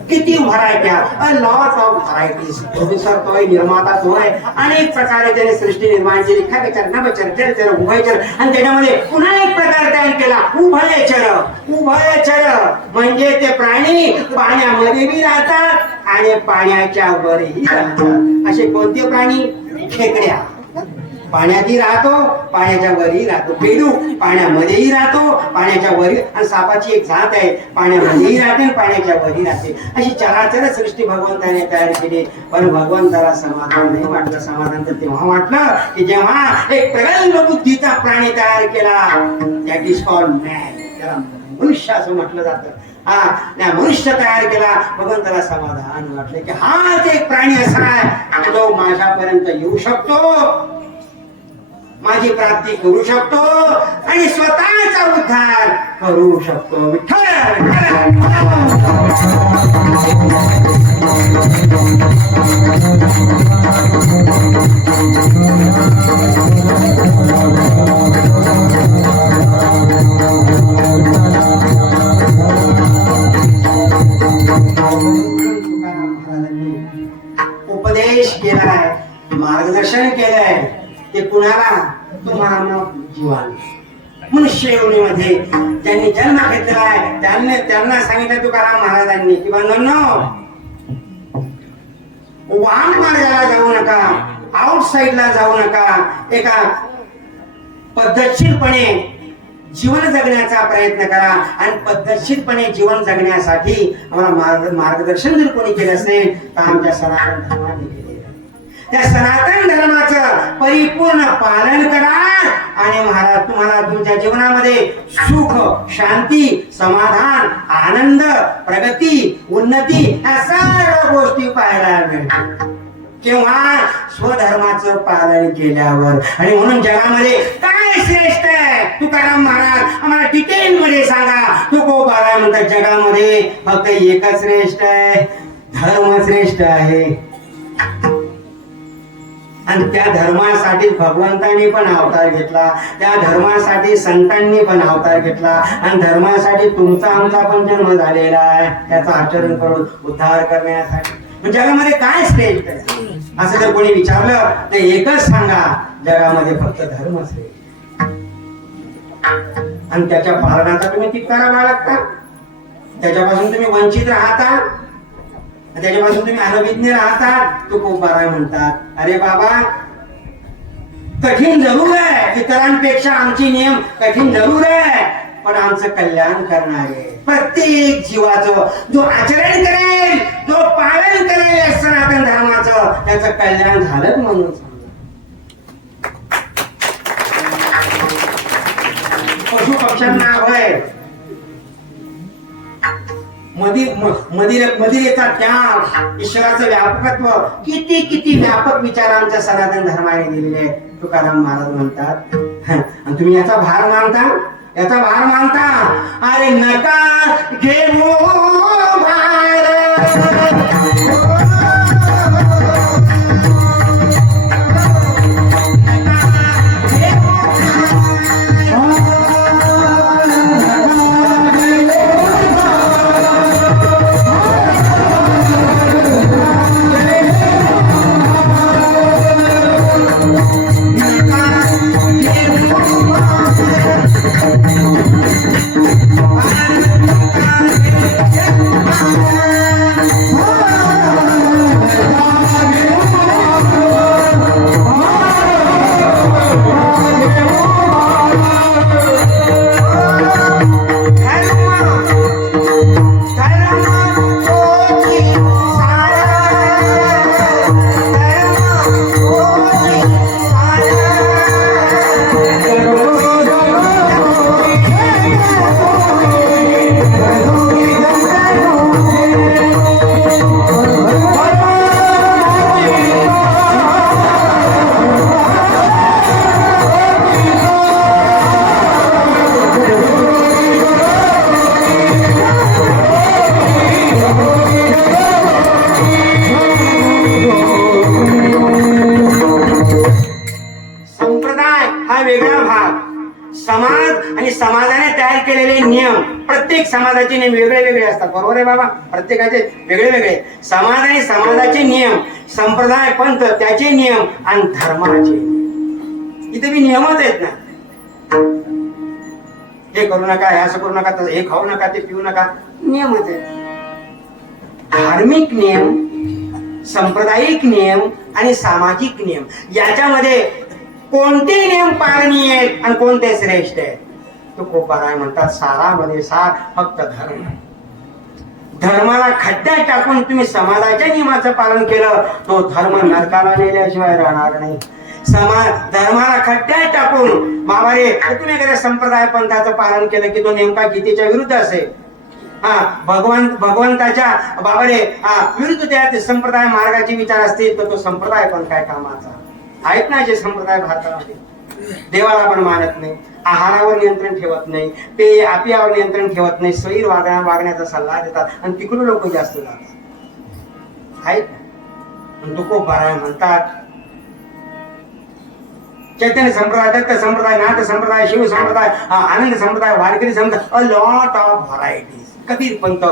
किती व्हरायट्या लॉट ऑफ व्हरायटीज. प्रोड्युसर तोय निर्माता तोय अनेक प्रकारे त्याने सृष्टी निर्माण केली. खगोचर नभोचर जलचर उभयचर आणि त्याच्यामध्ये पुन्हा एक प्रकार तयार केला उभयचर म्हणजे ते प्राणी पाण्यामध्ये बी राहतात आणि पाण्याच्या वरही राहतात. असे कोणते प्राणी? खेकड्या पाण्यातही राहतो पाण्याच्या वरही राहतो. बेडूक पाण्यामध्येही राहतो पाण्याच्या वरी आणि सापाची एक जात आहे पाण्यामध्येही राहते आणि पाण्याच्या वरही राहते. अशी चराचर सृष्टी भगवंताने तयार केली. पण भगवंताला समाधान नाही वाटलं. समाधान तर तेव्हा वाटलं की जेव्हा एक प्रगल्भ बुद्धीचा प्राणी तयार केला. That is called man. त्याला मनुष्य असं म्हटलं जातं. मनुष्य तयार केला. भगवंताला समाधान वाटलं की हाच एक प्राणी असा आहे जो माझ्यापर्यंत येऊ शकतो माझी प्राप्ती करू शकतो आणि स्वतःचा उद्धार करू शकतो. उपदेश केलाय मार्गदर्शन केलंय ते कुणाला? तुम्हाला जीवन मनुष्य योनीमध्ये ज्यांनी जन्म घेतलाय त्यांना सांगितलं तुकाराम महाराजांनी की बंधनो वाम मार्गाला जाऊ नका आउटसाइडला जाऊ नका. एका पद्धतशीरपणे जीवन जगण्याचा प्रयत्न करा आणि पद्धतशीरपणे जीवन जगण्यासाठी आम्हाला मार्गदर्शन जर कोणी केलं असेल तर आमच्या सनातन धर्माने केले. त्या सनातन धर्माचं परिपूर्ण पालन करा आणि महाराज तुम्हाला तुमच्या जीवनामध्ये सुख शांती समाधान आनंद प्रगती उन्नती या सर्व गोष्टी पाहायला मिळतात केव्हा? स्वधर्माचं पालन केल्यावर. आणि म्हणून जगामध्ये काय श्रेष्ठ आहे? तुकाराम महाराज आम्हाला डिटेल मध्ये सांगा. तुकोबाराय म्हणतात जगामध्ये फक्त एकच श्रेष्ठ आहे, धर्म श्रेष्ठ आहे. आणि त्या धर्मासाठी भगवंतांनी पण अवतार घेतला, त्या धर्मासाठी संतांनी पण अवतार घेतला आणि धर्मासाठी तुमचा आमचा पण जन्म झालेला आहे त्याचं आचरण करून उद्धार करण्यासाठी. जगामध्ये काय श्रेष्ठ आहे असं जर कोणी विचारलं तर एकच सांगा, जगामध्ये फक्त धर्म श्रेष्ठ. आणि त्याच्या पालनाचा तुम्ही तितकारा बाळगता, त्याच्यापासून तुम्ही वंचित राहता, त्याच्यापासून तुम्ही अनभिज्ञ राहतात. तुकोबाराय म्हणतात अरे बाबा कठीण जरूर आहे, इतरांपेक्षा आमची नियम कठीण जरूर आहे, पण आमचं कल्याण करणारे प्रत्येक जीवाचं जो आचरण करेल जो पालन करेल सनातन धर्माचं त्याचं कल्याण झालं म्हणून पशु पक्ष्यांना होय मदिरेचा त्याग ईश्वराचं व्यापकत्व किती किती व्यापक विचार आमच्या सनातन धर्माने दिलेले आहेत. तुकाराम महाराज म्हणतात आणि तुम्ही याचा भार मानता अरे नका घेऊ भार Oh प्रत्येक समाजाचे नियम वेगळे वेगळे असतात, बरोबर आहे बाबा? प्रत्येकाचे वेगळे वेगळे समाज आणि समाजाचे नियम, संप्रदाय पंथ त्याचे नियम आणि धर्माचे इथे बी नियमच आहेत ना. हे करू नका, हे असं करू नका, हे खाऊ नका, ते पिऊ नका, नियमच आहेत. धार्मिक नियम, सांप्रदायिक नियम आणि सामाजिक नियम याच्यामध्ये कोणते नियम पाळणीय आहेत आणि कोणते श्रेष्ठ आहेत? तो कोपाराय म्हणतात सारामध्ये सार फक्त धर्म. धर्माला खड्ड्यात टाकून तुम्ही समाजाच्या नियमाचं पालन केलं तो धर्म नरकाला नेल्याशिवाय राहणार नाही. धर्माला खड्ड्यात टाकून बाबा रे तुम्ही एखाद्या संप्रदाय पंथाचं पालन केलं की तो नेमका गीतेच्या विरुद्ध असेल. भगवंताच्या बाबारे विरुद्ध त्या संप्रदाय मार्गाचे विचार असतील तर तो संप्रदाय पण काय कामाचा? आहेत ना जे संप्रदाय भारतामध्ये. देवाला पण मानत नाही, आहारावर नियंत्रण ठेवत नाही, पेय आपियावर नियंत्रण ठेवत नाही, स्वैर वागण्याचा सल्ला देतात आणि तिकडून लोक जास्त जातात आहेत. तुकोबाराय म्हणतात चैतन्य संप्रदाय, दत्त संप्रदाय, नाथ संप्रदाय, शिव संप्रदाय, आनंद संप्रदाय, वारकरी संप्रदाय, a lot of varieties. Kabir Panth,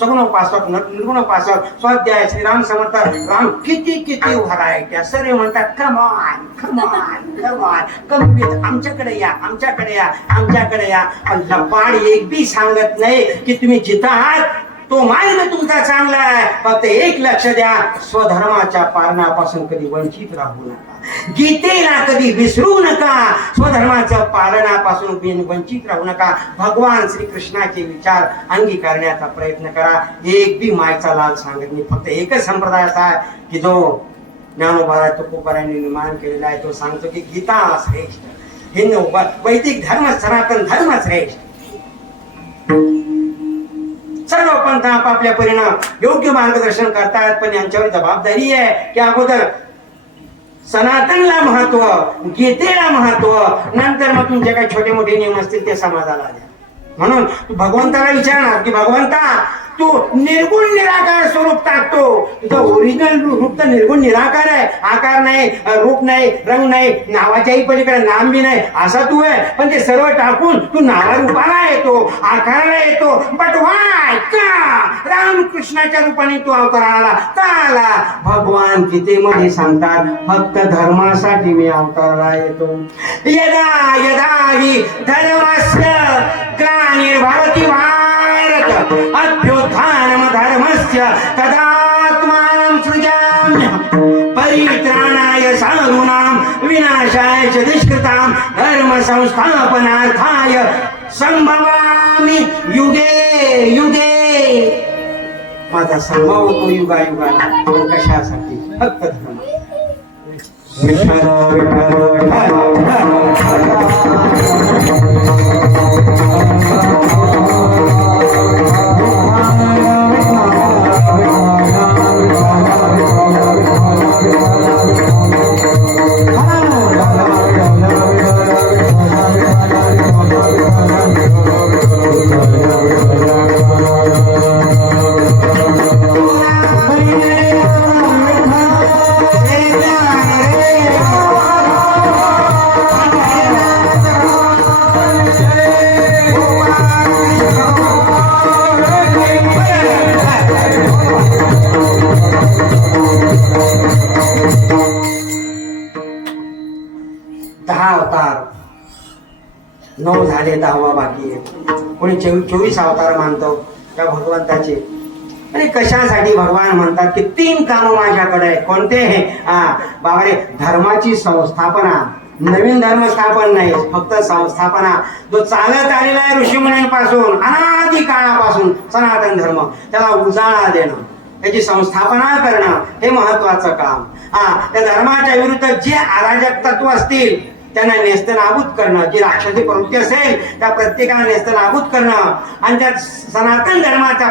सगुणोपासक, निर्गुणोपासक, स्वाध्याय, श्रीराम समर्थ, राम, किती किती व्हरायटी. सर्व म्हणतात come on come on come on, come with, आमच्याकडे या आमच्याकडे या आमच्याकडे या. लबाड एक बी सांगत नाही की तुम्ही जिथं आहात तो मार्ग तुमचा चांगला आहे. फक्त एक लक्ष द्या, स्वधर्माच्या पालनापासून कधी वंचित राहू नका, गीतेला कधी विसरू नका, स्वधर्माच्या पालनापासून वंचित राहू नका. भगवान श्रीकृष्णाचे विचार अंगीकारण्याचा प्रयत्न करा. एक बी मायचा लाल सांगत नाही. फक्त एकच संप्रदाय असा आहे की जो ज्ञानोबा तुकोबारायांनी निर्माण केलेला आहे. तो सांगतो की गीता श्रेष्ठ, हिंदू वैदिक धर्म, सनातन धर्म श्रेष्ठ. सर्व पंथ आपापल्या परिणाम योग्य मार्गदर्शन करतात, पण यांच्यावर जबाबदारी आहे की अगोदर सनातनला महत्व, गीतेला महत्व, नंतर मग तुमचे काही छोटे मोठे नियम असतील ते समाजाला द्या. म्हणून तू भगवंताला विचारणार की भगवंता तू निर्गुण निराकार स्वरूप टाकतो, तुझं ओरिजिनल रूप तर निर्गुण निराकार आहे, आकार नाही, रूप नाही, रंग नाही, नावाच्याही पलीकडे नाम बी नाही, असा तू आहे. पण ते सर्व टाकून तू नावा रूपाला येतो, आकाराला येतो. बट वाय का रामकृष्णाच्या रूपाने तू अवताराला का आला? भगवान गीतेमध्ये सांगतात फक्त धर्मासाठी मी अवताराला येतो. यदा यदा हि धर्मस्य ग्लानिर्भवति भारत अभ्युत्थानम धर्मस्य तदात्मानं सृजाम्यहं परित्राणाय साधूनां विनाशाय च दुष्कृतां धर्म संस्थापनार्थाय संभवामि युगे युगे. माझा संभव होतो युगायुगाला. पण कशासाठी? फक्त धर्म. विठ्ठल नऊ झाले, 10वा बाकी आहे. कोणी 24 अवतार मानतो त्या भगवंताचे. आणि कशासाठी भगवान म्हणतात की 3 कामं माझ्याकडे आहे. कोणते? बाबारे धर्माची संस्थापना, नवीन धर्म स्थापन नाही, फक्त संस्थापना. जो चालत आलेला आहे ऋषीमुनींपासून अनादी काळापासून सनातन धर्म, त्याला उजाळा देणं, त्याची संस्थापना करणं हे महत्वाचं काम. त्या धर्माच्या विरुद्ध जे अराजक तत्व असतील त्यांना नेस्तनाबूत करणं, जी राक्षसी प्रवृत्ती असेल त्या प्रत्येकाला नेस्तनाबूत करणं, आणि त्या सनातन धर्माचा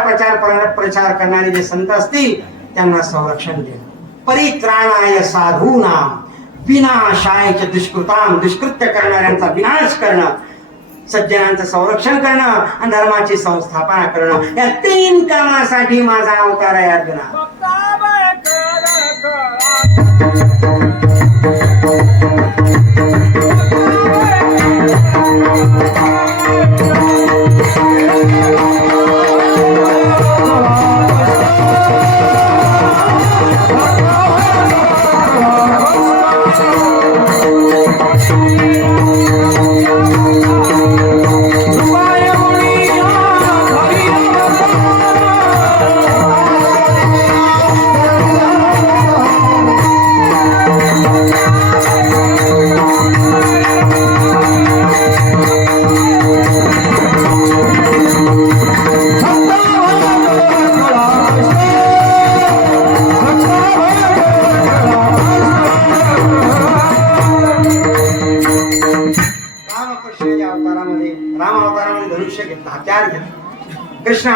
प्रचार करणारे जे संत असतील त्यांना संरक्षण देणं. परित्राणाय साधूनां विनाशाय च दुष्कृतां, दुष्कृत्य करणाऱ्यांचा विनाश करणं, सज्जनांचं संरक्षण करणं आणि धर्माची संस्थापना करणं. या 3 कामासाठी माझा अवतार आहे अर्जुना. Thank you.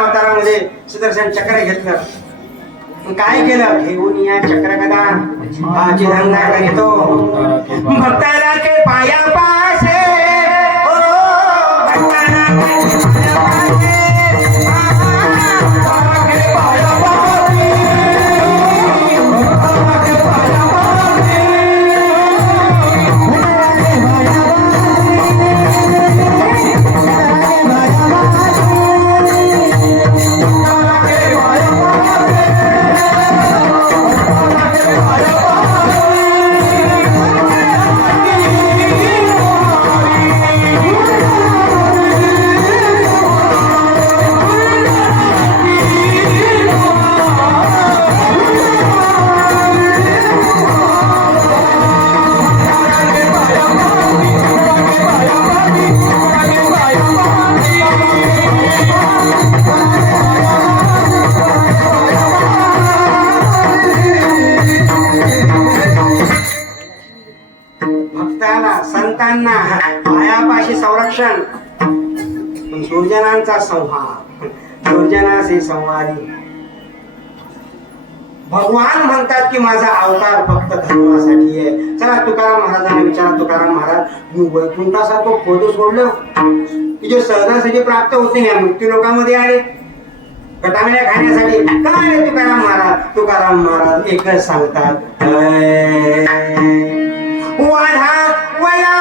अवतारामध्ये सुदर्शन चक्र घेतलं. काय केलं? घेऊन या चक्र गदा आजी धंदा करीतो भक्ताला ते पायापासे. ओ भक्ताला ते पायापासे. संतांना पायापाशी संरक्षण, दुर्जनांचा संहार, दुर्जनाचे संवारी. भगवान म्हणतात की माझा अवतार फक्त धर्मासाठी आहे. चला तुकाराम महाराजांना विचारा, तुकाराम महाराज मी वैकुंठासारखं पद सोडलं की जे सहजासहजी प्राप्त होते नाही, मृत्यू लोकांमध्ये आले कटामिण्या खाण्यासाठी. काय रे तुकाराम महाराज? तुकाराम महाराज एकच सांगतात, वाढा वया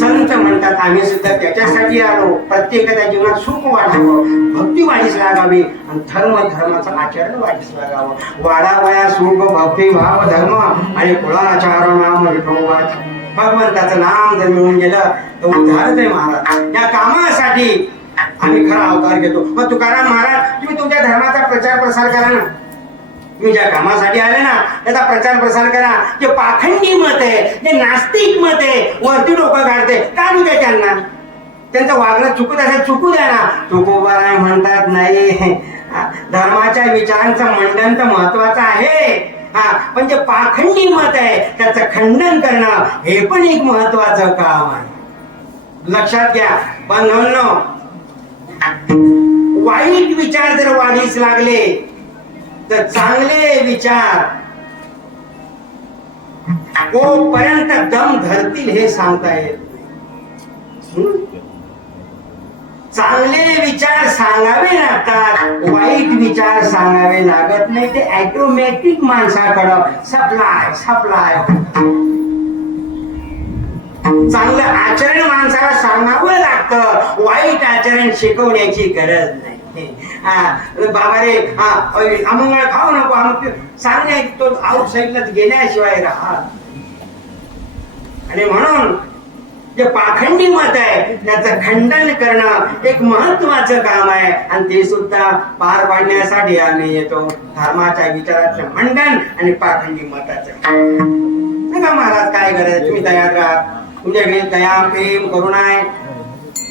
संत म्हणतात आम्ही सुद्धा त्याच्यासाठी आलो. प्रत्येकाच्या जीवनात सुख वाढावं, भक्ती वाढीस लागावी आणि धर्माचं आचरण वाढीस लागावं. वाढावया सुख भक्ती भाव धर्म आणि कुळाचार नाम विठोबाच. भगवंताचं नाम जर मिळून गेलं तर उद्धारच आहे महाराज. या कामासाठी आम्ही खरा अवतार घेतो. मग तुकाराम महाराज तुम्ही तुमच्या धर्माचा प्रचार प्रसार करा ना. तुम्ही ज्या कामासाठी आले ना त्याचा प्रचार प्रसार करा. जे पाखंडी मत आहे, जे नास्तिक मत आहे, वरती डोकं काढते, काढू द्या त्यांना. त्यांचं वागणं चुकत असेल चुकू द्या ना. तुकोबाराय म्हणतात नाही, धर्माच्या विचारांचं मंडन तर महत्वाचं आहे, पण जे पाखंडी मत आहे त्याचं खंडन करणं हे पण एक महत्वाचं काम आहे. लक्षात घ्या बंधूंनो, वाईट विचार जर वाढीस लागले तर चांगले विचार कोपर्यंत दम धरतील हे सांगता येत नाही. चांगले विचार सांगावे लागतात, वाईट विचार सांगावे लागत नाही. ते ऑटोमॅटिक माणसाकडं सप्लाय चांगलं आचरण माणसाला सांगावं लागतं, वाईट आचरण शिकवण्याची गरज नाही. बाबा रे अमंगळ खाऊ नको, सांगणे तो आउट साईडला गेल्याशिवाय राहत. आणि म्हणून जे पाखंडी मत आहे त्याचं खंडन करणं एक महत्वाचं काम आहे आणि ते सुद्धा पार पाडण्यासाठी आम्ही येतो धर्माच्या विचाराचं खंडन आणि पाखंडी मताचं नका महाराज काय करायचं तुम्ही तयार राहा तुमच्याकडे दया प्रेम करुणा आहे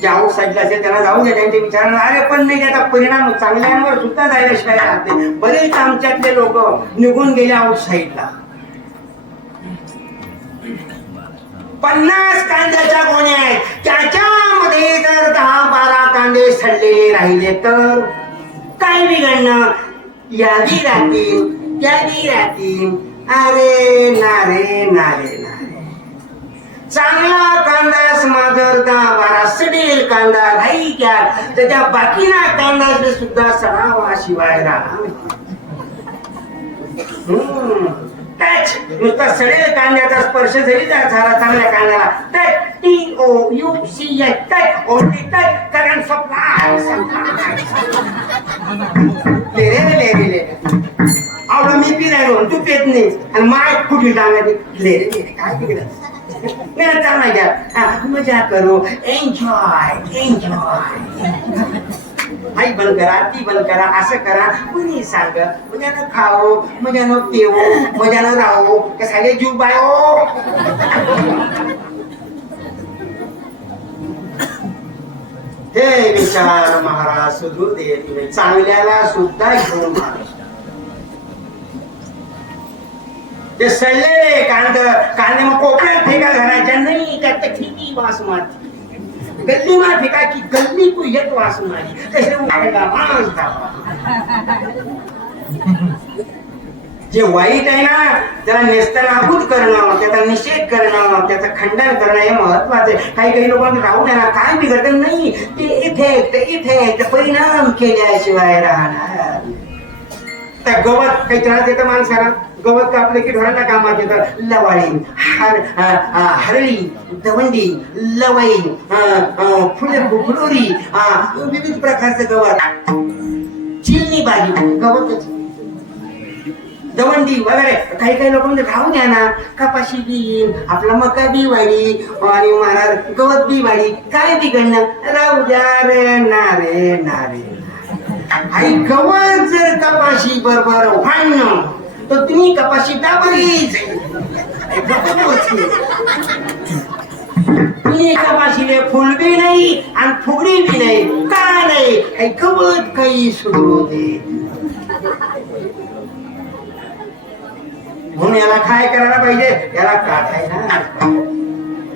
जे आऊट साईडला असेल त्यांना जाऊ द्या त्यांचे विचार अरे पण नाही त्याचा परिणाम चांगल्यांवर सुद्धा जायला शिवाय राहते बरेच आमच्यातले लोक निघून गेले आऊट साईडला 50 कांद्याच्या गोण्या आहेत त्याच्यामध्ये जर 10-12 कांदे सडलेले राहिले तर काय बिघडणं यादी राहतील अरे नारे नारे नारे चांगला कांदा जर 10-12 सडेल कांदा राही त्यात तर त्या बाकीना कांदा सुद्धा सडावा शिवाय राहा नुसता सडेल कांद्याचा स्पर्श जरी झाला चांगल्या कांद्याला तर TOUCH ओनली करंट सप्लाय आवडं मी पिरायलो तू पेत नाही आणि माय कुठे टांगली काय तिकडे चांगला घ्या मजा करू एन्जॉय आई बंद करा ती बंद करा असं करा कुणी सांग मजानं खाओ मजानं पेवो मजानं राहो कसाले जीव बायो हे विचार महाराज सुधरू दे तुम्ही चांगल्याला सुद्धा घेऊन ते सडलेले कांदे मग कोपऱ्यात फेका घराच्या नाही का ठिकी वास मारते गल्ली मा फेका की गल्ली तू येत वास मारी तसे जे वाईट आहे ना त्याला नेस्तनाबूत करणं त्याचा निषेध करणं त्याचं खंडन करणं हे महत्वाचं आहे काही लोकांना राहू द्या ना काय बिघडत नाही ते इथे परिणाम केल्याशिवाय राहणार तर गवत काही त्रास देतं माणसाला गवत कापले की ढोरांना कामात येतं लवाळी हरळी दवंडी लवाई फुलोरी विविध प्रकारचं गवत चिलनी भाजी गवतच दवंडी वगैरे काही लोक म्हणजे राहू द्या ना कपाशी बी आपला मका बी वाढी आणि महाराज गवत बी वाढी काय बिघडणं राहू द्या रे नारे आई गवत जर कपाशी बरोबर वाढणं तर तुम्ही कपाशी दाबरीच तुम्ही कपाशीने फुल बी नाही आणि फुगडी बी नाही का नाही काही गवत काही सुरू दे म्हणून याला काय करायला पाहिजे याला काढायला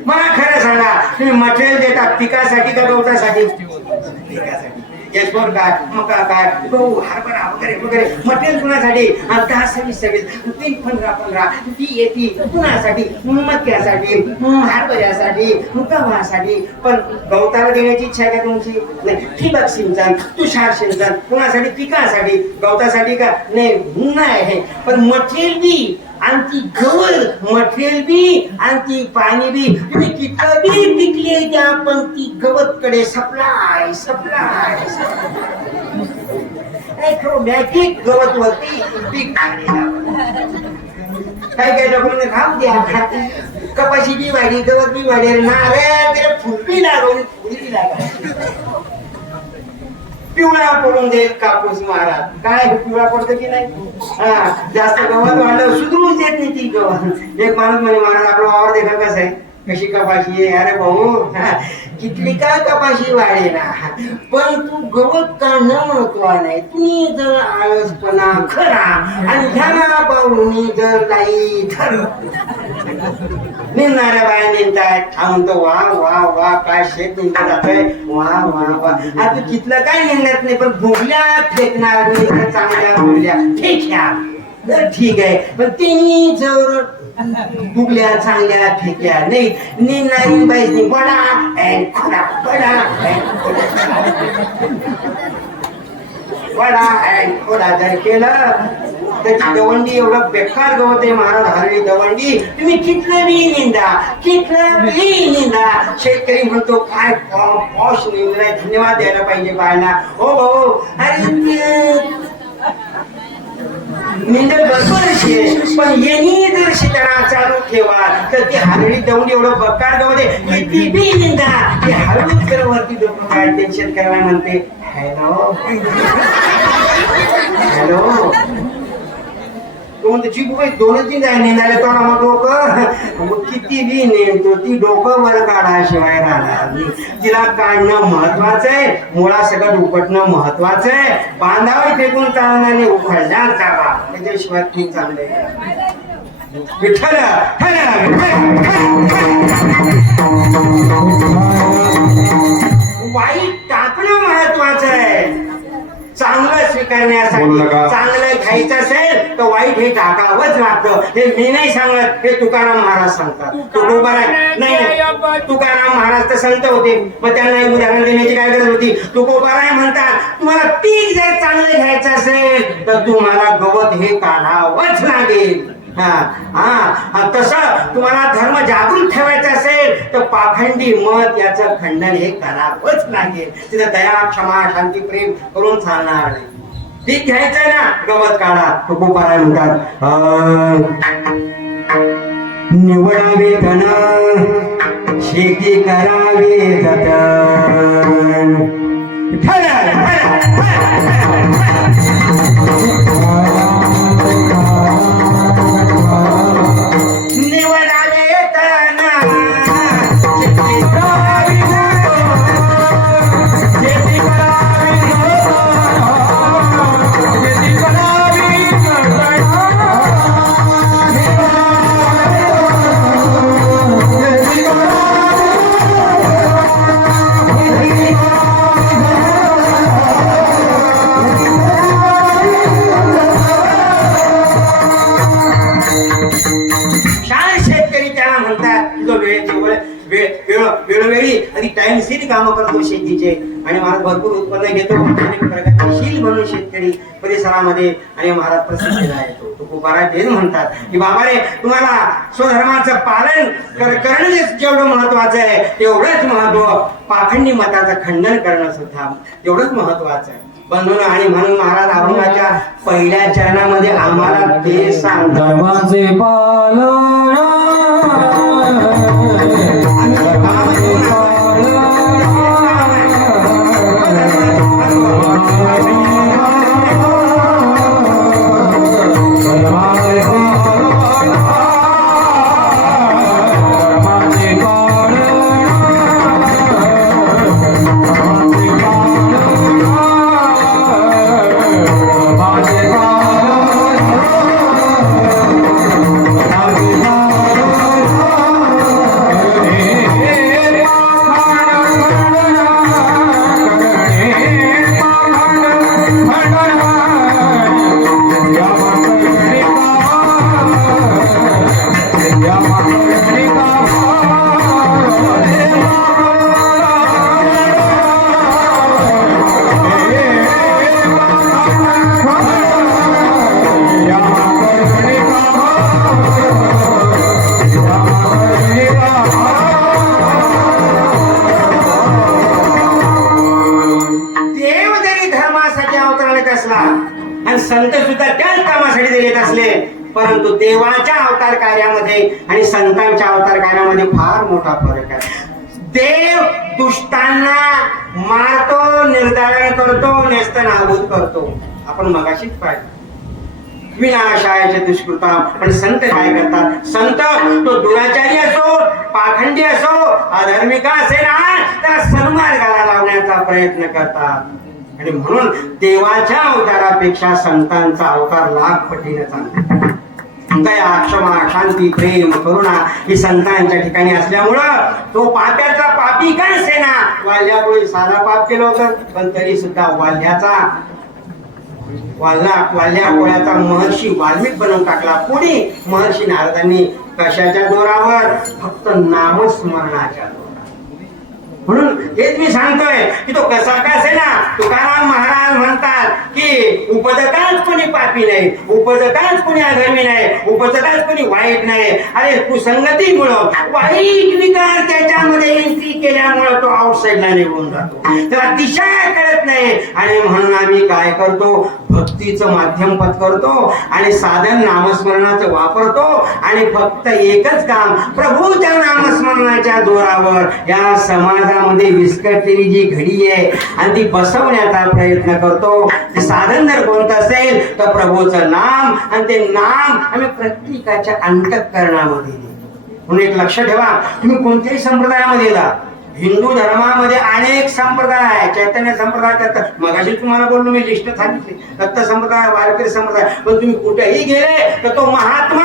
मला खरं सांगा तुम्ही मटेरियल देता पिकासाठी का गवतासाठी पिकासाठी यशवर काय मका काय गहू हरभरा वगैरे वगैरे मटेरियल कुणासाठी 10-20 3-15 ती येते कुणासाठी मक्यासाठी हरभऱ्यासाठी गव्हासाठी पण गवताला देण्याची इच्छा आहे का तुमची नाही ठिबक सिंचन तुषार सिंचन कुणासाठी पिकासाठी गवतासाठी का नाही पण मटेरियल बी आणि ती गवत मटेरियल बी आणि ती पाणी बी तुम्ही किती बी पिकले त्या पण ती गवत कडे सप्लाय मॅजिक गवत वरती पीक काही लोकांना राहू द्या कपाशी बी वाढी गवत बी वाढेल नारळ फुलबी लागून फुलबी लागा पिवळा पडून देईल कापूस महाराज काय पिवळा पडतो की नाही जास्त गवत वाढलं सुधरूच देत नाही ती गवत एक माणूस म्हणे महाराज आपला वावर देखा कसं आहे कशी कपाशी आहे अरे भाऊ कितली काय कपाशी वाढे ना पण तू गवत का न महत्वा नाही तुम्ही जर आळसपणा खरा आणि ध्याना पाहून जर नाही ठरव निंदणाऱ्या बाया निंदतायत म्हणतो वा वा वा काय शेत निंदा जातोय वा वा वा आता तिथलं काय निंदत नाही पण भोगल्या फेकणार नाही चांगल्या भोगल्या फेक्या तर ठीक आहे पण तिने जर भुगल्या चांगल्या फेक्या नाही निंदणारी बाईसनी बडा अँड खोडा बडा अँड खोडा जर केलं त्याची दवंडी एवढं बेकार गवत आहे महाराज हरळी दवंडी तुम्ही कितलं बी निंदा शेतकरी म्हणतो काय पॉश निंदा धन्यवाद द्यायला पाहिजे बायला हो भाऊ अरे निंदल भरपूर अशी आहे, पण यांनी जर शिकणा चालू ठेवा तर ती हलवी जाऊन एवढं बक्काड गवते किती बी निंदा ती हळूच कर वरती डोकं काय टेन्शन करायला म्हणते हॅलो हॅलो तो म्हणतो चिकू बाई दोनच दिन जाय नेणारे तो मग डोकं मग किती बी नेमतो ती डोकं वर काढाशिवाय राहणार नाही. तिला काढणं महत्वाचं आहे, मुळा सगळं उपटणं महत्वाचं आहे. बांधावर फेकून चालणार नाही, उखळण्यात जावा त्याच्याशिवाय ती चांगले विठ्ठल वाईट टाकणं महत्वाचं आहे. चांगलं स्वीकारण्यासाठी बोलू नका. चांगलं घ्यायचं असेल तर वाईट हे टाकावंच लागतं. हे मी नाही सांगत, हे तुकाराम महाराज सांगतात. तुकोबा नाही नाही. तुकाराम महाराज तर संत होते, मग त्यांना एक उदाहरण देण्याची काय गरज होती. तुकोबाराय म्हणतात तुम्हाला पीक जर चांगलं घ्यायचं असेल तर तुम्हाला गवत हे काढावंच लागेल. तसं तुम्हाला धर्म जागृत ठेवायचा असेल तर पाखंडी मत याचं खंडन हे करावंच लागेल. तिथं दया क्षमा शांती प्रेम करून चालणार नाही. पीक घ्यायचंय ना गवत काढा. तुकोबाराय म्हणतात निवडावे धन शेती करावे जतन. निवडावे धन शेती करावी शेती वेळोवेळी आणि टाइमशीर कामं करतो शेतीचे आणि महाराज भरपूर उत्पन्न घेतो आणि प्रगतीशील म्हणून शेतकरी परिसरामध्ये आणि महाराज प्रसिद्धीला येतो. तुकोबाराय तेच म्हणतात की बाबा रे तुम्हाला स्वधर्माचं पालन करणं जेवढं महत्वाचं आहे तेवढंच महत्व पाखंडी मताचं खंडन करणं सुद्धा तेवढंच महत्वाचं आहे. बंधून आणि म्हणून महाराज अभंगाच्या पहिल्या चरणामध्ये आम्हाला ते सांगतात धर्माचे पालन संत सुद्धा त्याच कामासाठी दिलेत असले परंतु देवाच्या अवतार कार्यामध्ये आणि संतांच्या अवतार कार्यामध्ये फार मोठा फरक आहे. देव दुष्टांना मारतो, निर्धारण करतो, नेस्त नाबूद करतो. आपण मगाशीच पाहिलं विनाशायाचे दुष्कृता. पण संत काय करतात? संत तो दुराचारी असो, पाखंडी असो, अधर्मिका असे ना तर सन्मार्गाला लावण्याचा प्रयत्न करतात. आणि म्हणून देवाच्या अवतारापेक्षा संतांचा अवतार लाख पटीने चांगला. दया क्षमा शांती प्रेम करुणा ही संतांच्या ठिकाणी असल्यामुळं तो पाप्याचा पापी का असेना वाल्यापुढे साधा पाप केलं होतं पण तरी सुद्धा वाल्या पोळ्याचा महर्षी वाल्मिक बनवून टाकला. पुढे महर्षी नारदांनी कशाच्या जोरावर? फक्त नामस्मरणाच्या जोरावर. म्हणून हेच मी सांगतोय की तो कसा का असेना, तुकाराम महाराज म्हणतात की उपजताच कोणी पापी नाही, उपजताच कोणी अधर्मी नाही, उपजताच कोणी वाईट नाही. अरे कुसंगतीमुळं वाईट विकार त्याच्यामध्ये एंट्री केल्यामुळं तो आउटसाईडला निघून जातो, त्याला दिशा कळत नाही. आणि म्हणून आम्ही काय करतो, भक्तीचं माध्यम पत्करतो आणि साधन नामस्मरणाचं वापरतो आणि फक्त एकच काम, प्रभूच्या नामस्मरणाच्या जोरावर या समाजामध्ये विस्कटलेली जी घडी आहे आणि ती बसवण्याचा प्रयत्न करतो. ते साधन जर कोणतं असेल तर प्रभूचं नाम, आणि ते नाम आम्ही प्रत्येकाच्या अंतःकरणामध्ये देतो. म्हणून एक लक्ष ठेवा, तुम्ही कोणत्याही संप्रदायामध्ये जा, हिंदू धर्मामध्ये अनेक संप्रदाय आहे. चैतन्य संप्रदाय, मगाशी तुम्हाला बोललो मी लिस्ट सांगितली, दत्त संप्रदाय, वारकरी संप्रदाय, पण तुम्ही कुठेही गेले तर तो महात्मा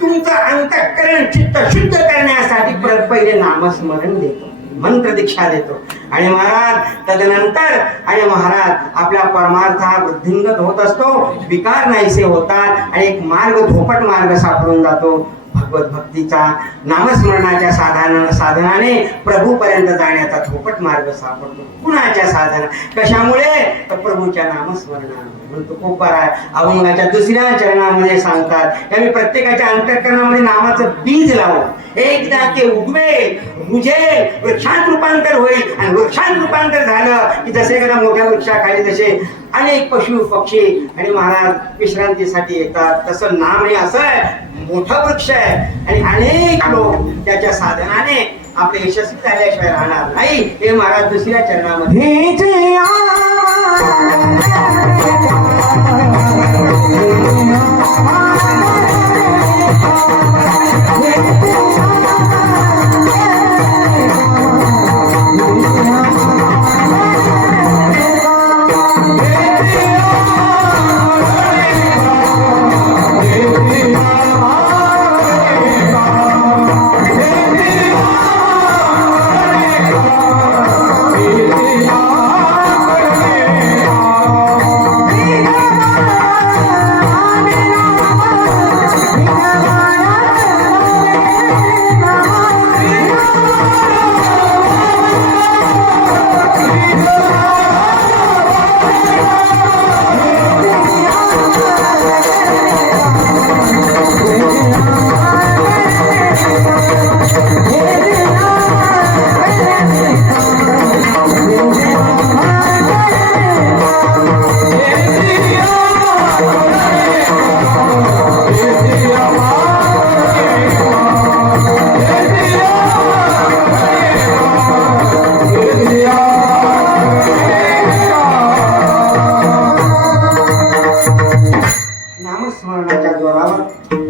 तुमचं अंतःकरण चित्त शुद्ध करण्यासाठी पहिले नामस्मरण देतो, मंत्र दीक्षा देतो. आणि महाराज तदनंतर आणि महाराज आपल्या परमार्थ हा वृद्धिंगत होत असतो, विकार नाहीसे होतात आणि एक मार्ग, धोपट मार्ग सापडून जातो. भगवत भक्तीचा नामस्मरणाच्या साधनाने प्रभूपर्यंत जाण्याचा धोपट मार्ग सापडतो. कुणाच्या साधना, कशामुळे, तर प्रभूच्या नामस्मरणाने. म्हणतो खूप बरा अभंगाच्या दुसऱ्या चरणामध्ये सांगतात की आम्ही प्रत्येकाच्या अंतःकरणामध्ये नामाचं बीज लावू, एकदा ते उगवेल, रुजेल, वृक्षात रूपांतर होईल. आणि वृक्षात रूपांतर झालं की जसे एखाद्या मोठ्या वृक्षाखाली जसे अनेक पशु पक्षी आणि महाराज विश्रांतीसाठी येतात, तसं नाम हे असं मोठं वृक्ष आहे आणि अनेक लोक त्याच्या साधनाने आपले यशस्वी झाल्याशिवाय राहणार नाही. हे महाराज दुसऱ्या चरणामध्ये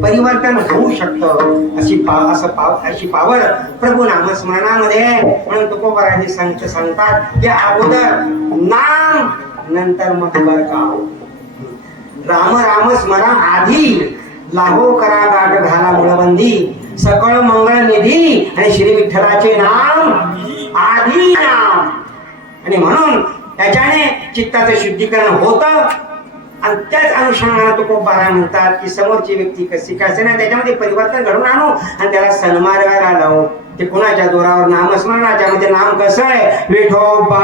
परिवर्तन होऊ शकतं. अशी पावर प्रभू नामस्मरणामध्ये. म्हणून तुकोबाराजी सांगतात की अगोदर नाम नंतर मग बरकाव. राम राम स्मरा आधी, लाहो करा गाठ घाला मुळबंदी, सकळ मंगळ निधी आणि श्री विठ्ठलाचे नाम आधी नाम. आणि म्हणून त्याच्याने चित्ताचं शुद्धीकरण होतं. आणि त्याच अनुषंगाने तुकोबारा म्हणतात की समोरची व्यक्ती कशी का असेना त्याच्यामध्ये परिवर्तन घडवून आणू आणि त्याला सन्मार्गाला लावू. ते कुणाच्या जोरावर नामस्मरणाच्या मध्ये नाम कसं आहे, विठोबा